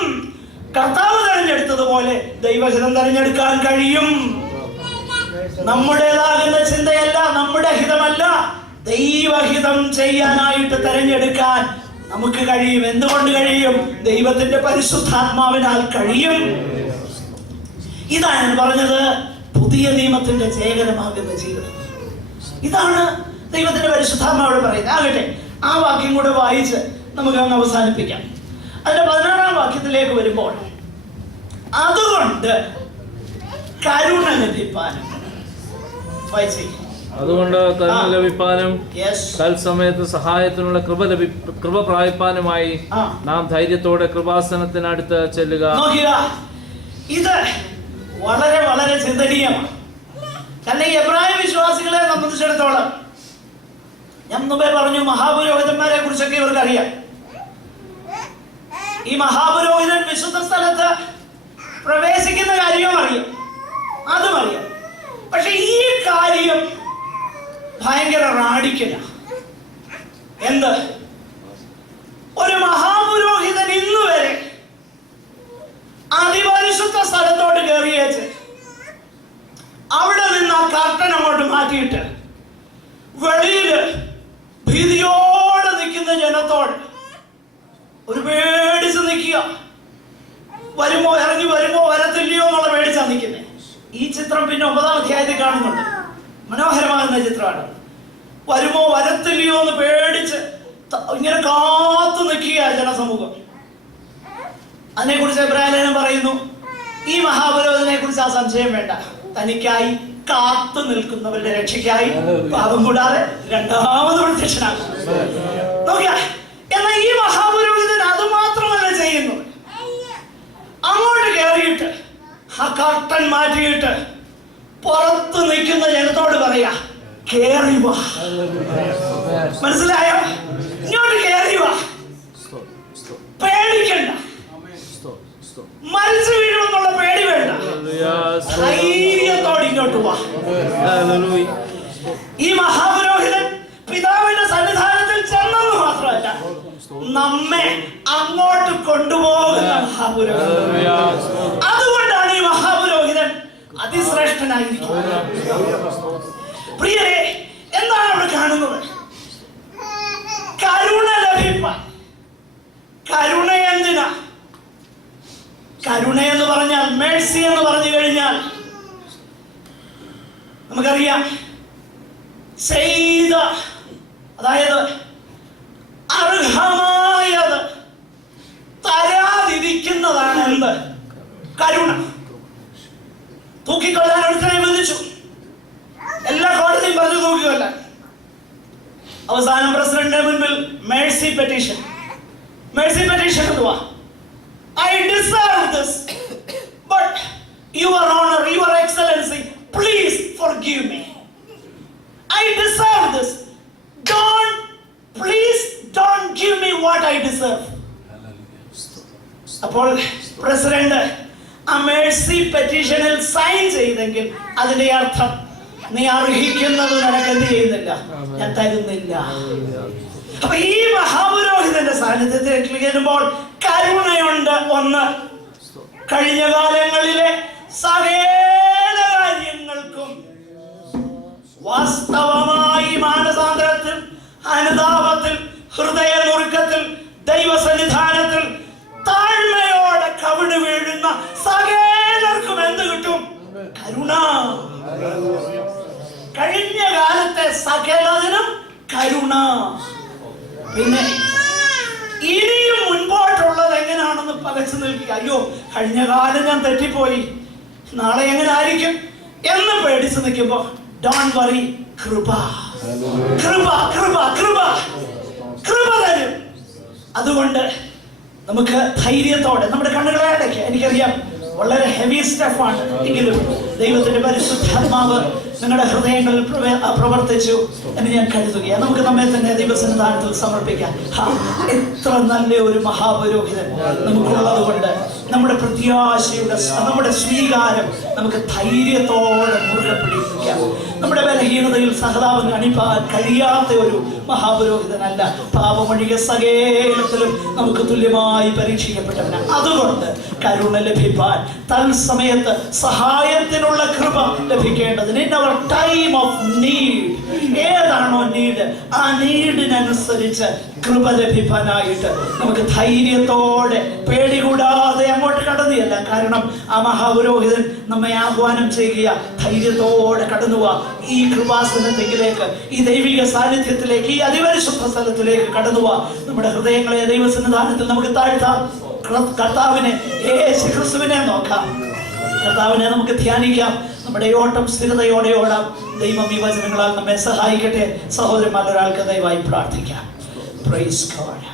കർത്താവ് തെരഞ്ഞെടുത്തതുപോലെ ദൈവഹിതം തെരഞ്ഞെടുക്കാൻ കഴിയും. നമ്മുടേതാകുന്ന ചിന്തയല്ല, നമ്മുടെ ഹിതമല്ല, ദൈവഹിതം ചെയ്യാനായിട്ട് തെരഞ്ഞെടുക്കാൻ നമുക്ക് കഴിയും. എന്തുകൊണ്ട് കഴിയും? ദൈവത്തിന്റെ പരിശുദ്ധാത്മാവിനാൽ കഴിയും. ഇതാണ് പറഞ്ഞത് പുതിയ നിയമത്തിന്റെ ജയകരമാകുന്ന ജീവിതം. ഇതാണ് ദൈവത്തിന്റെ പരിശുദ്ധാത്മാവോട് പറയുന്നത്. ആകട്ടെ, ആ വാക്യം കൂടെ വായിച്ച് നമുക്ക് അങ്ങ് അവസാനിപ്പിക്കാം. അതിന്റെ 16-ാം വാക്യത്തിലേക്ക് വരുമ്പോൾ, അതുകൊണ്ട് കരുണ ലഭിപ്പാനും, അതുകൊണ്ട് കരുണ ലഭിപ്പാനും തത്സമയത്ത് സഹായത്തിനുള്ള കൃപ പ്രാപിപ്പാനുമായി നാം ധൈര്യത്തോടെ കൃപാസനത്തിനടുത്ത് ചെല്ലുക. ഇത് വളരെ വളരെ ചിന്തനീയമാണ്. കാരണം എബ്രായ വിശ്വാസികളെ സംബന്ധിച്ചിടത്തോളം, ഞാൻ മുമ്പേ പറഞ്ഞു, മഹാപുരോഹിതന്മാരെ കുറിച്ചൊക്കെ ഇവർക്ക് അറിയാം. ഈ മഹാപുരോഹിതൻ വിശുദ്ധ സ്ഥലത്ത് പ്രവേശിക്കുന്ന കാര്യവും അറിയാം, അതും അറിയാം. പക്ഷെ ഈ കാര്യം ഭയങ്കര റാഡിക്കലാണ്. എന്ത്? ഒരു മഹാപുരോഹിതൻ ഇന്ന് വരെ അതിപരിശുദ്ധ സ്ഥലത്തോട്ട് കയറിയേച്ച് അവിടെ നിന്ന് ആ കർട്ടൻ അങ്ങോട്ട് മാറ്റിയിട്ട് വെളിയില് ഭീതിയോടെ നിൽക്കുന്ന ജനത്തോട് ഒരു പേടിച്ച് നിൽക്കുക. വരുമോ, ഇറങ്ങി വരുമോ, വരത്തില്ലയോ എന്നുള്ള പേടിച്ചാ നിൽക്കുന്നത്. ഈ ചിത്രം പിന്നെ 9-ാം അധ്യായത്തിൽ കാണുന്നുണ്ട്. മനോഹരമാകുന്ന ചിത്രമാണ്. വരുമോ വരത്തില്ലയോ എന്ന് പേടിച്ച് ഇങ്ങനെ കാത്തു നിൽക്കുക ജനസമൂഹം. അതിനെക്കുറിച്ച് എബ്രായലേഖനം പറയുന്നു, ഈ മഹാപുരോഹിതനെ കുറിച്ച് ആ സംശയം വേണ്ട, തനിക്കായി കാത്തു നിൽക്കുന്നവരുടെ രക്ഷയ്ക്കായി പാപം കൂടാതെ രണ്ടാമത് പ്രത്യക്ഷനാകും. നോക്കിയാ, എന്നാൽ ഈ മഹാപുരോഹിതൻ അതുമാത്രമല്ല ചെയ്യുന്നത്. അങ്ങോട്ട് കയറിയിട്ട് ആ കർട്ടൻ മാറ്റിയിട്ട് പുറത്ത് നിൽക്കുന്ന ജനത്തോട് പറയാ, കേറി വാ. മനസ്സിലായോ? ഇങ്ങോട്ട് കേറി വാ, പേടിക്കണ്ട, മരിച്ചു വീഴുമെന്നുള്ള പേടി വേണ്ട, ധൈര്യത്തോടെ ഇങ്ങോട്ട് വാ. ഈ മഹാപുരോഹിതൻ പിതാവിന്റെ സന്നിധാനത്തിൽ ചെന്നെന്ന് മാത്രമല്ല, നമ്മെ അങ്ങോട്ട് കൊണ്ടുപോകുന്ന മഹാപുരോഹിതൻ. അതുകൊണ്ടാണ് ഈ മഹാപുരോഹിതൻ അതിശ്രേഷ്ഠനായിരിക്കുന്നത്. പ്രിയരെ, എന്താണ് അവിടെ കാണുന്നത്? കരുണ ലഭിപ്പാൻ. കരുണ എന്തിനാ? കരുണ എന്ന് പറഞ്ഞാൽ, മേഴ്സി എന്ന് പറഞ്ഞു കഴിഞ്ഞാൽ നമുക്കറിയാം, ചെയ്ത, അതായത് അർഹമായത് തരാതിരിക്കുന്നതാണ് എന്ത്? കരുണ. തൂക്കിക്കൊല്ലാൻ ഒരുത്തനെ വിധിച്ചു, എല്ലാ കോടതിയും പറഞ്ഞു തൂക്കിക്കൊല്ലാൻ. അവസാനം പ്രസിഡന്റിന്റെ മുൻപിൽ മേഴ്സി പെറ്റീഷൻ. മേഴ്സി പെറ്റീഷൻ എന്തുവാ? I deserve this, but your honor, your excellency, please forgive me. I deserve this. Please don't give me what I deserve. അപ്പോൾ പ്രസിഡന്റ് ആ മേഴ്സി പെറ്റീഷനിൽ സൈൻ ചെയ്തെങ്കിൽ അതിന്റെ അർത്ഥം, നീ അർഹിക്കുന്നത് നിനക്ക് എന്ത് ചെയ്യുന്നില്ല, ഞാൻ തരുന്നില്ല. അപ്പൊ ഈ മഹാപുരോഹിതന്റെ സാന്നിധ്യത്തിലേക്ക് വരുമ്പോൾ കരുണയുണ്ട്. ഒന്ന്, കഴിഞ്ഞ കാലങ്ങളിലെ സകല കാര്യങ്ങൾക്കും വാസ്തവമായി മാനസാന്തരത്തിൽ, അനുതാപത്തിൽ, ദൈവസന്നിധാനത്തിൽ താഴ്മയോടെ കവിട് വീഴുന്ന സകലർക്കും എന്ത് കിട്ടും? കരുണ. കഴിഞ്ഞ കാലത്തെ സകലതിനും കരുണ. പിന്നെ ഇനിയും മുൻപോട്ടുള്ളത് എങ്ങനെയാണെന്ന് പകച്ചു നിൽക്കുക. അയ്യോ, കഴിഞ്ഞ കാലം ഞാൻ തെറ്റിപ്പോയി, നാളെ എങ്ങനെ ആയിരിക്കും എന്ന് പേടിച്ചു നിൽക്കുമ്പോ ഡോണ്ട് വറി, കൃപ കൃപ കൃപ കൃപ കൃപ തരും. അതുകൊണ്ട് നമുക്ക് ധൈര്യത്തോടെ നമ്മുടെ കണ്ണുകളെ അടയ്ക്കുക. എനിക്കറിയാം വളരെ ഹെവി സ്റ്റഫാണ്, എങ്കിലും ദൈവത്തിന്റെ പരിശുദ്ധാത്മാവ് നിങ്ങളുടെ ഹൃദയങ്ങളിൽ പ്രവർത്തിച്ചു എന്ന് ഞാൻ കരുതുകയാണ്. നമുക്ക് നമ്മെ തന്നെ ദൈവസന്നിധാനത്തിൽ സമർപ്പിക്കാം. എത്ര നല്ല ഒരു മഹാപുരോഹിതൻ നമുക്കുള്ളത് കൊണ്ട് നമ്മുടെ പ്രത്യാശയുടെ നമ്മുടെ സ്വീകാരം നമുക്ക് ധൈര്യത്തോടെ മുറുകെ പിടിപ്പിക്കാം. നമ്മുടെ ബലഹീനതയിൽ സഹതാപം കാണിപ്പാൻ കഴിയാത്ത ഒരു മഹാപുരോഹിതനല്ല. പാപമൊഴികെ സകലത്തിലും നമുക്ക് തുല്യമായി പരീക്ഷിക്കപ്പെട്ടവനാണ്. അതുകൊണ്ട് കരുണ ലഭിപ്പാൻ, തത്സമയത്ത് സഹായത്തിനുള്ള കൃപ ലഭിക്കേണ്ടതിന് ടൈം ഓഫ് നീഡ്, ഏതാണോ നീഡ്, ആ നീഡിനനുസരിച്ച് കൃപ ലഭിക്കാനായിട്ട് നമുക്ക് ധൈര്യത്തോടെ പേടി കൂടാതെ അങ്ങോട്ട് കടന്നില്ല. കാരണം ആ മഹാപുരോഹിതൻ നമ്മെ ആഹ്വാനം ചെയ്യുക, ധൈര്യത്തോടെ കടന്നുപോവാ ഈ കൃപാസനത്തിലേക്ക്, ഈ ദൈവിക സാന്നിധ്യത്തിലേക്ക്, ഈ അതിപരിശുദ്ധ സ്ഥലത്തിലേക്ക് കടന്നുപോവാ. നമ്മുടെ ഹൃദയങ്ങളെ ദൈവസന്നിധാനത്തിൽ നമുക്ക് താഴ്ത്താം. കർത്താവിനെ, യേശു ക്രിസ്തുവിനെ നോക്കാം. കർത്താവിനെ നമുക്ക് ധ്യാനിക്കാം. നമ്മുടെ ഓട്ടം സ്ഥിരതയോടെ ഓടാം. ദൈവം ഈ വചനങ്ങളാൽ നമ്മെ സഹായിക്കട്ടെ. സഹോദരന്മാർ, ഒരാൾക്ക് ദയവായി പ്രാർത്ഥിക്കാം. Praise God.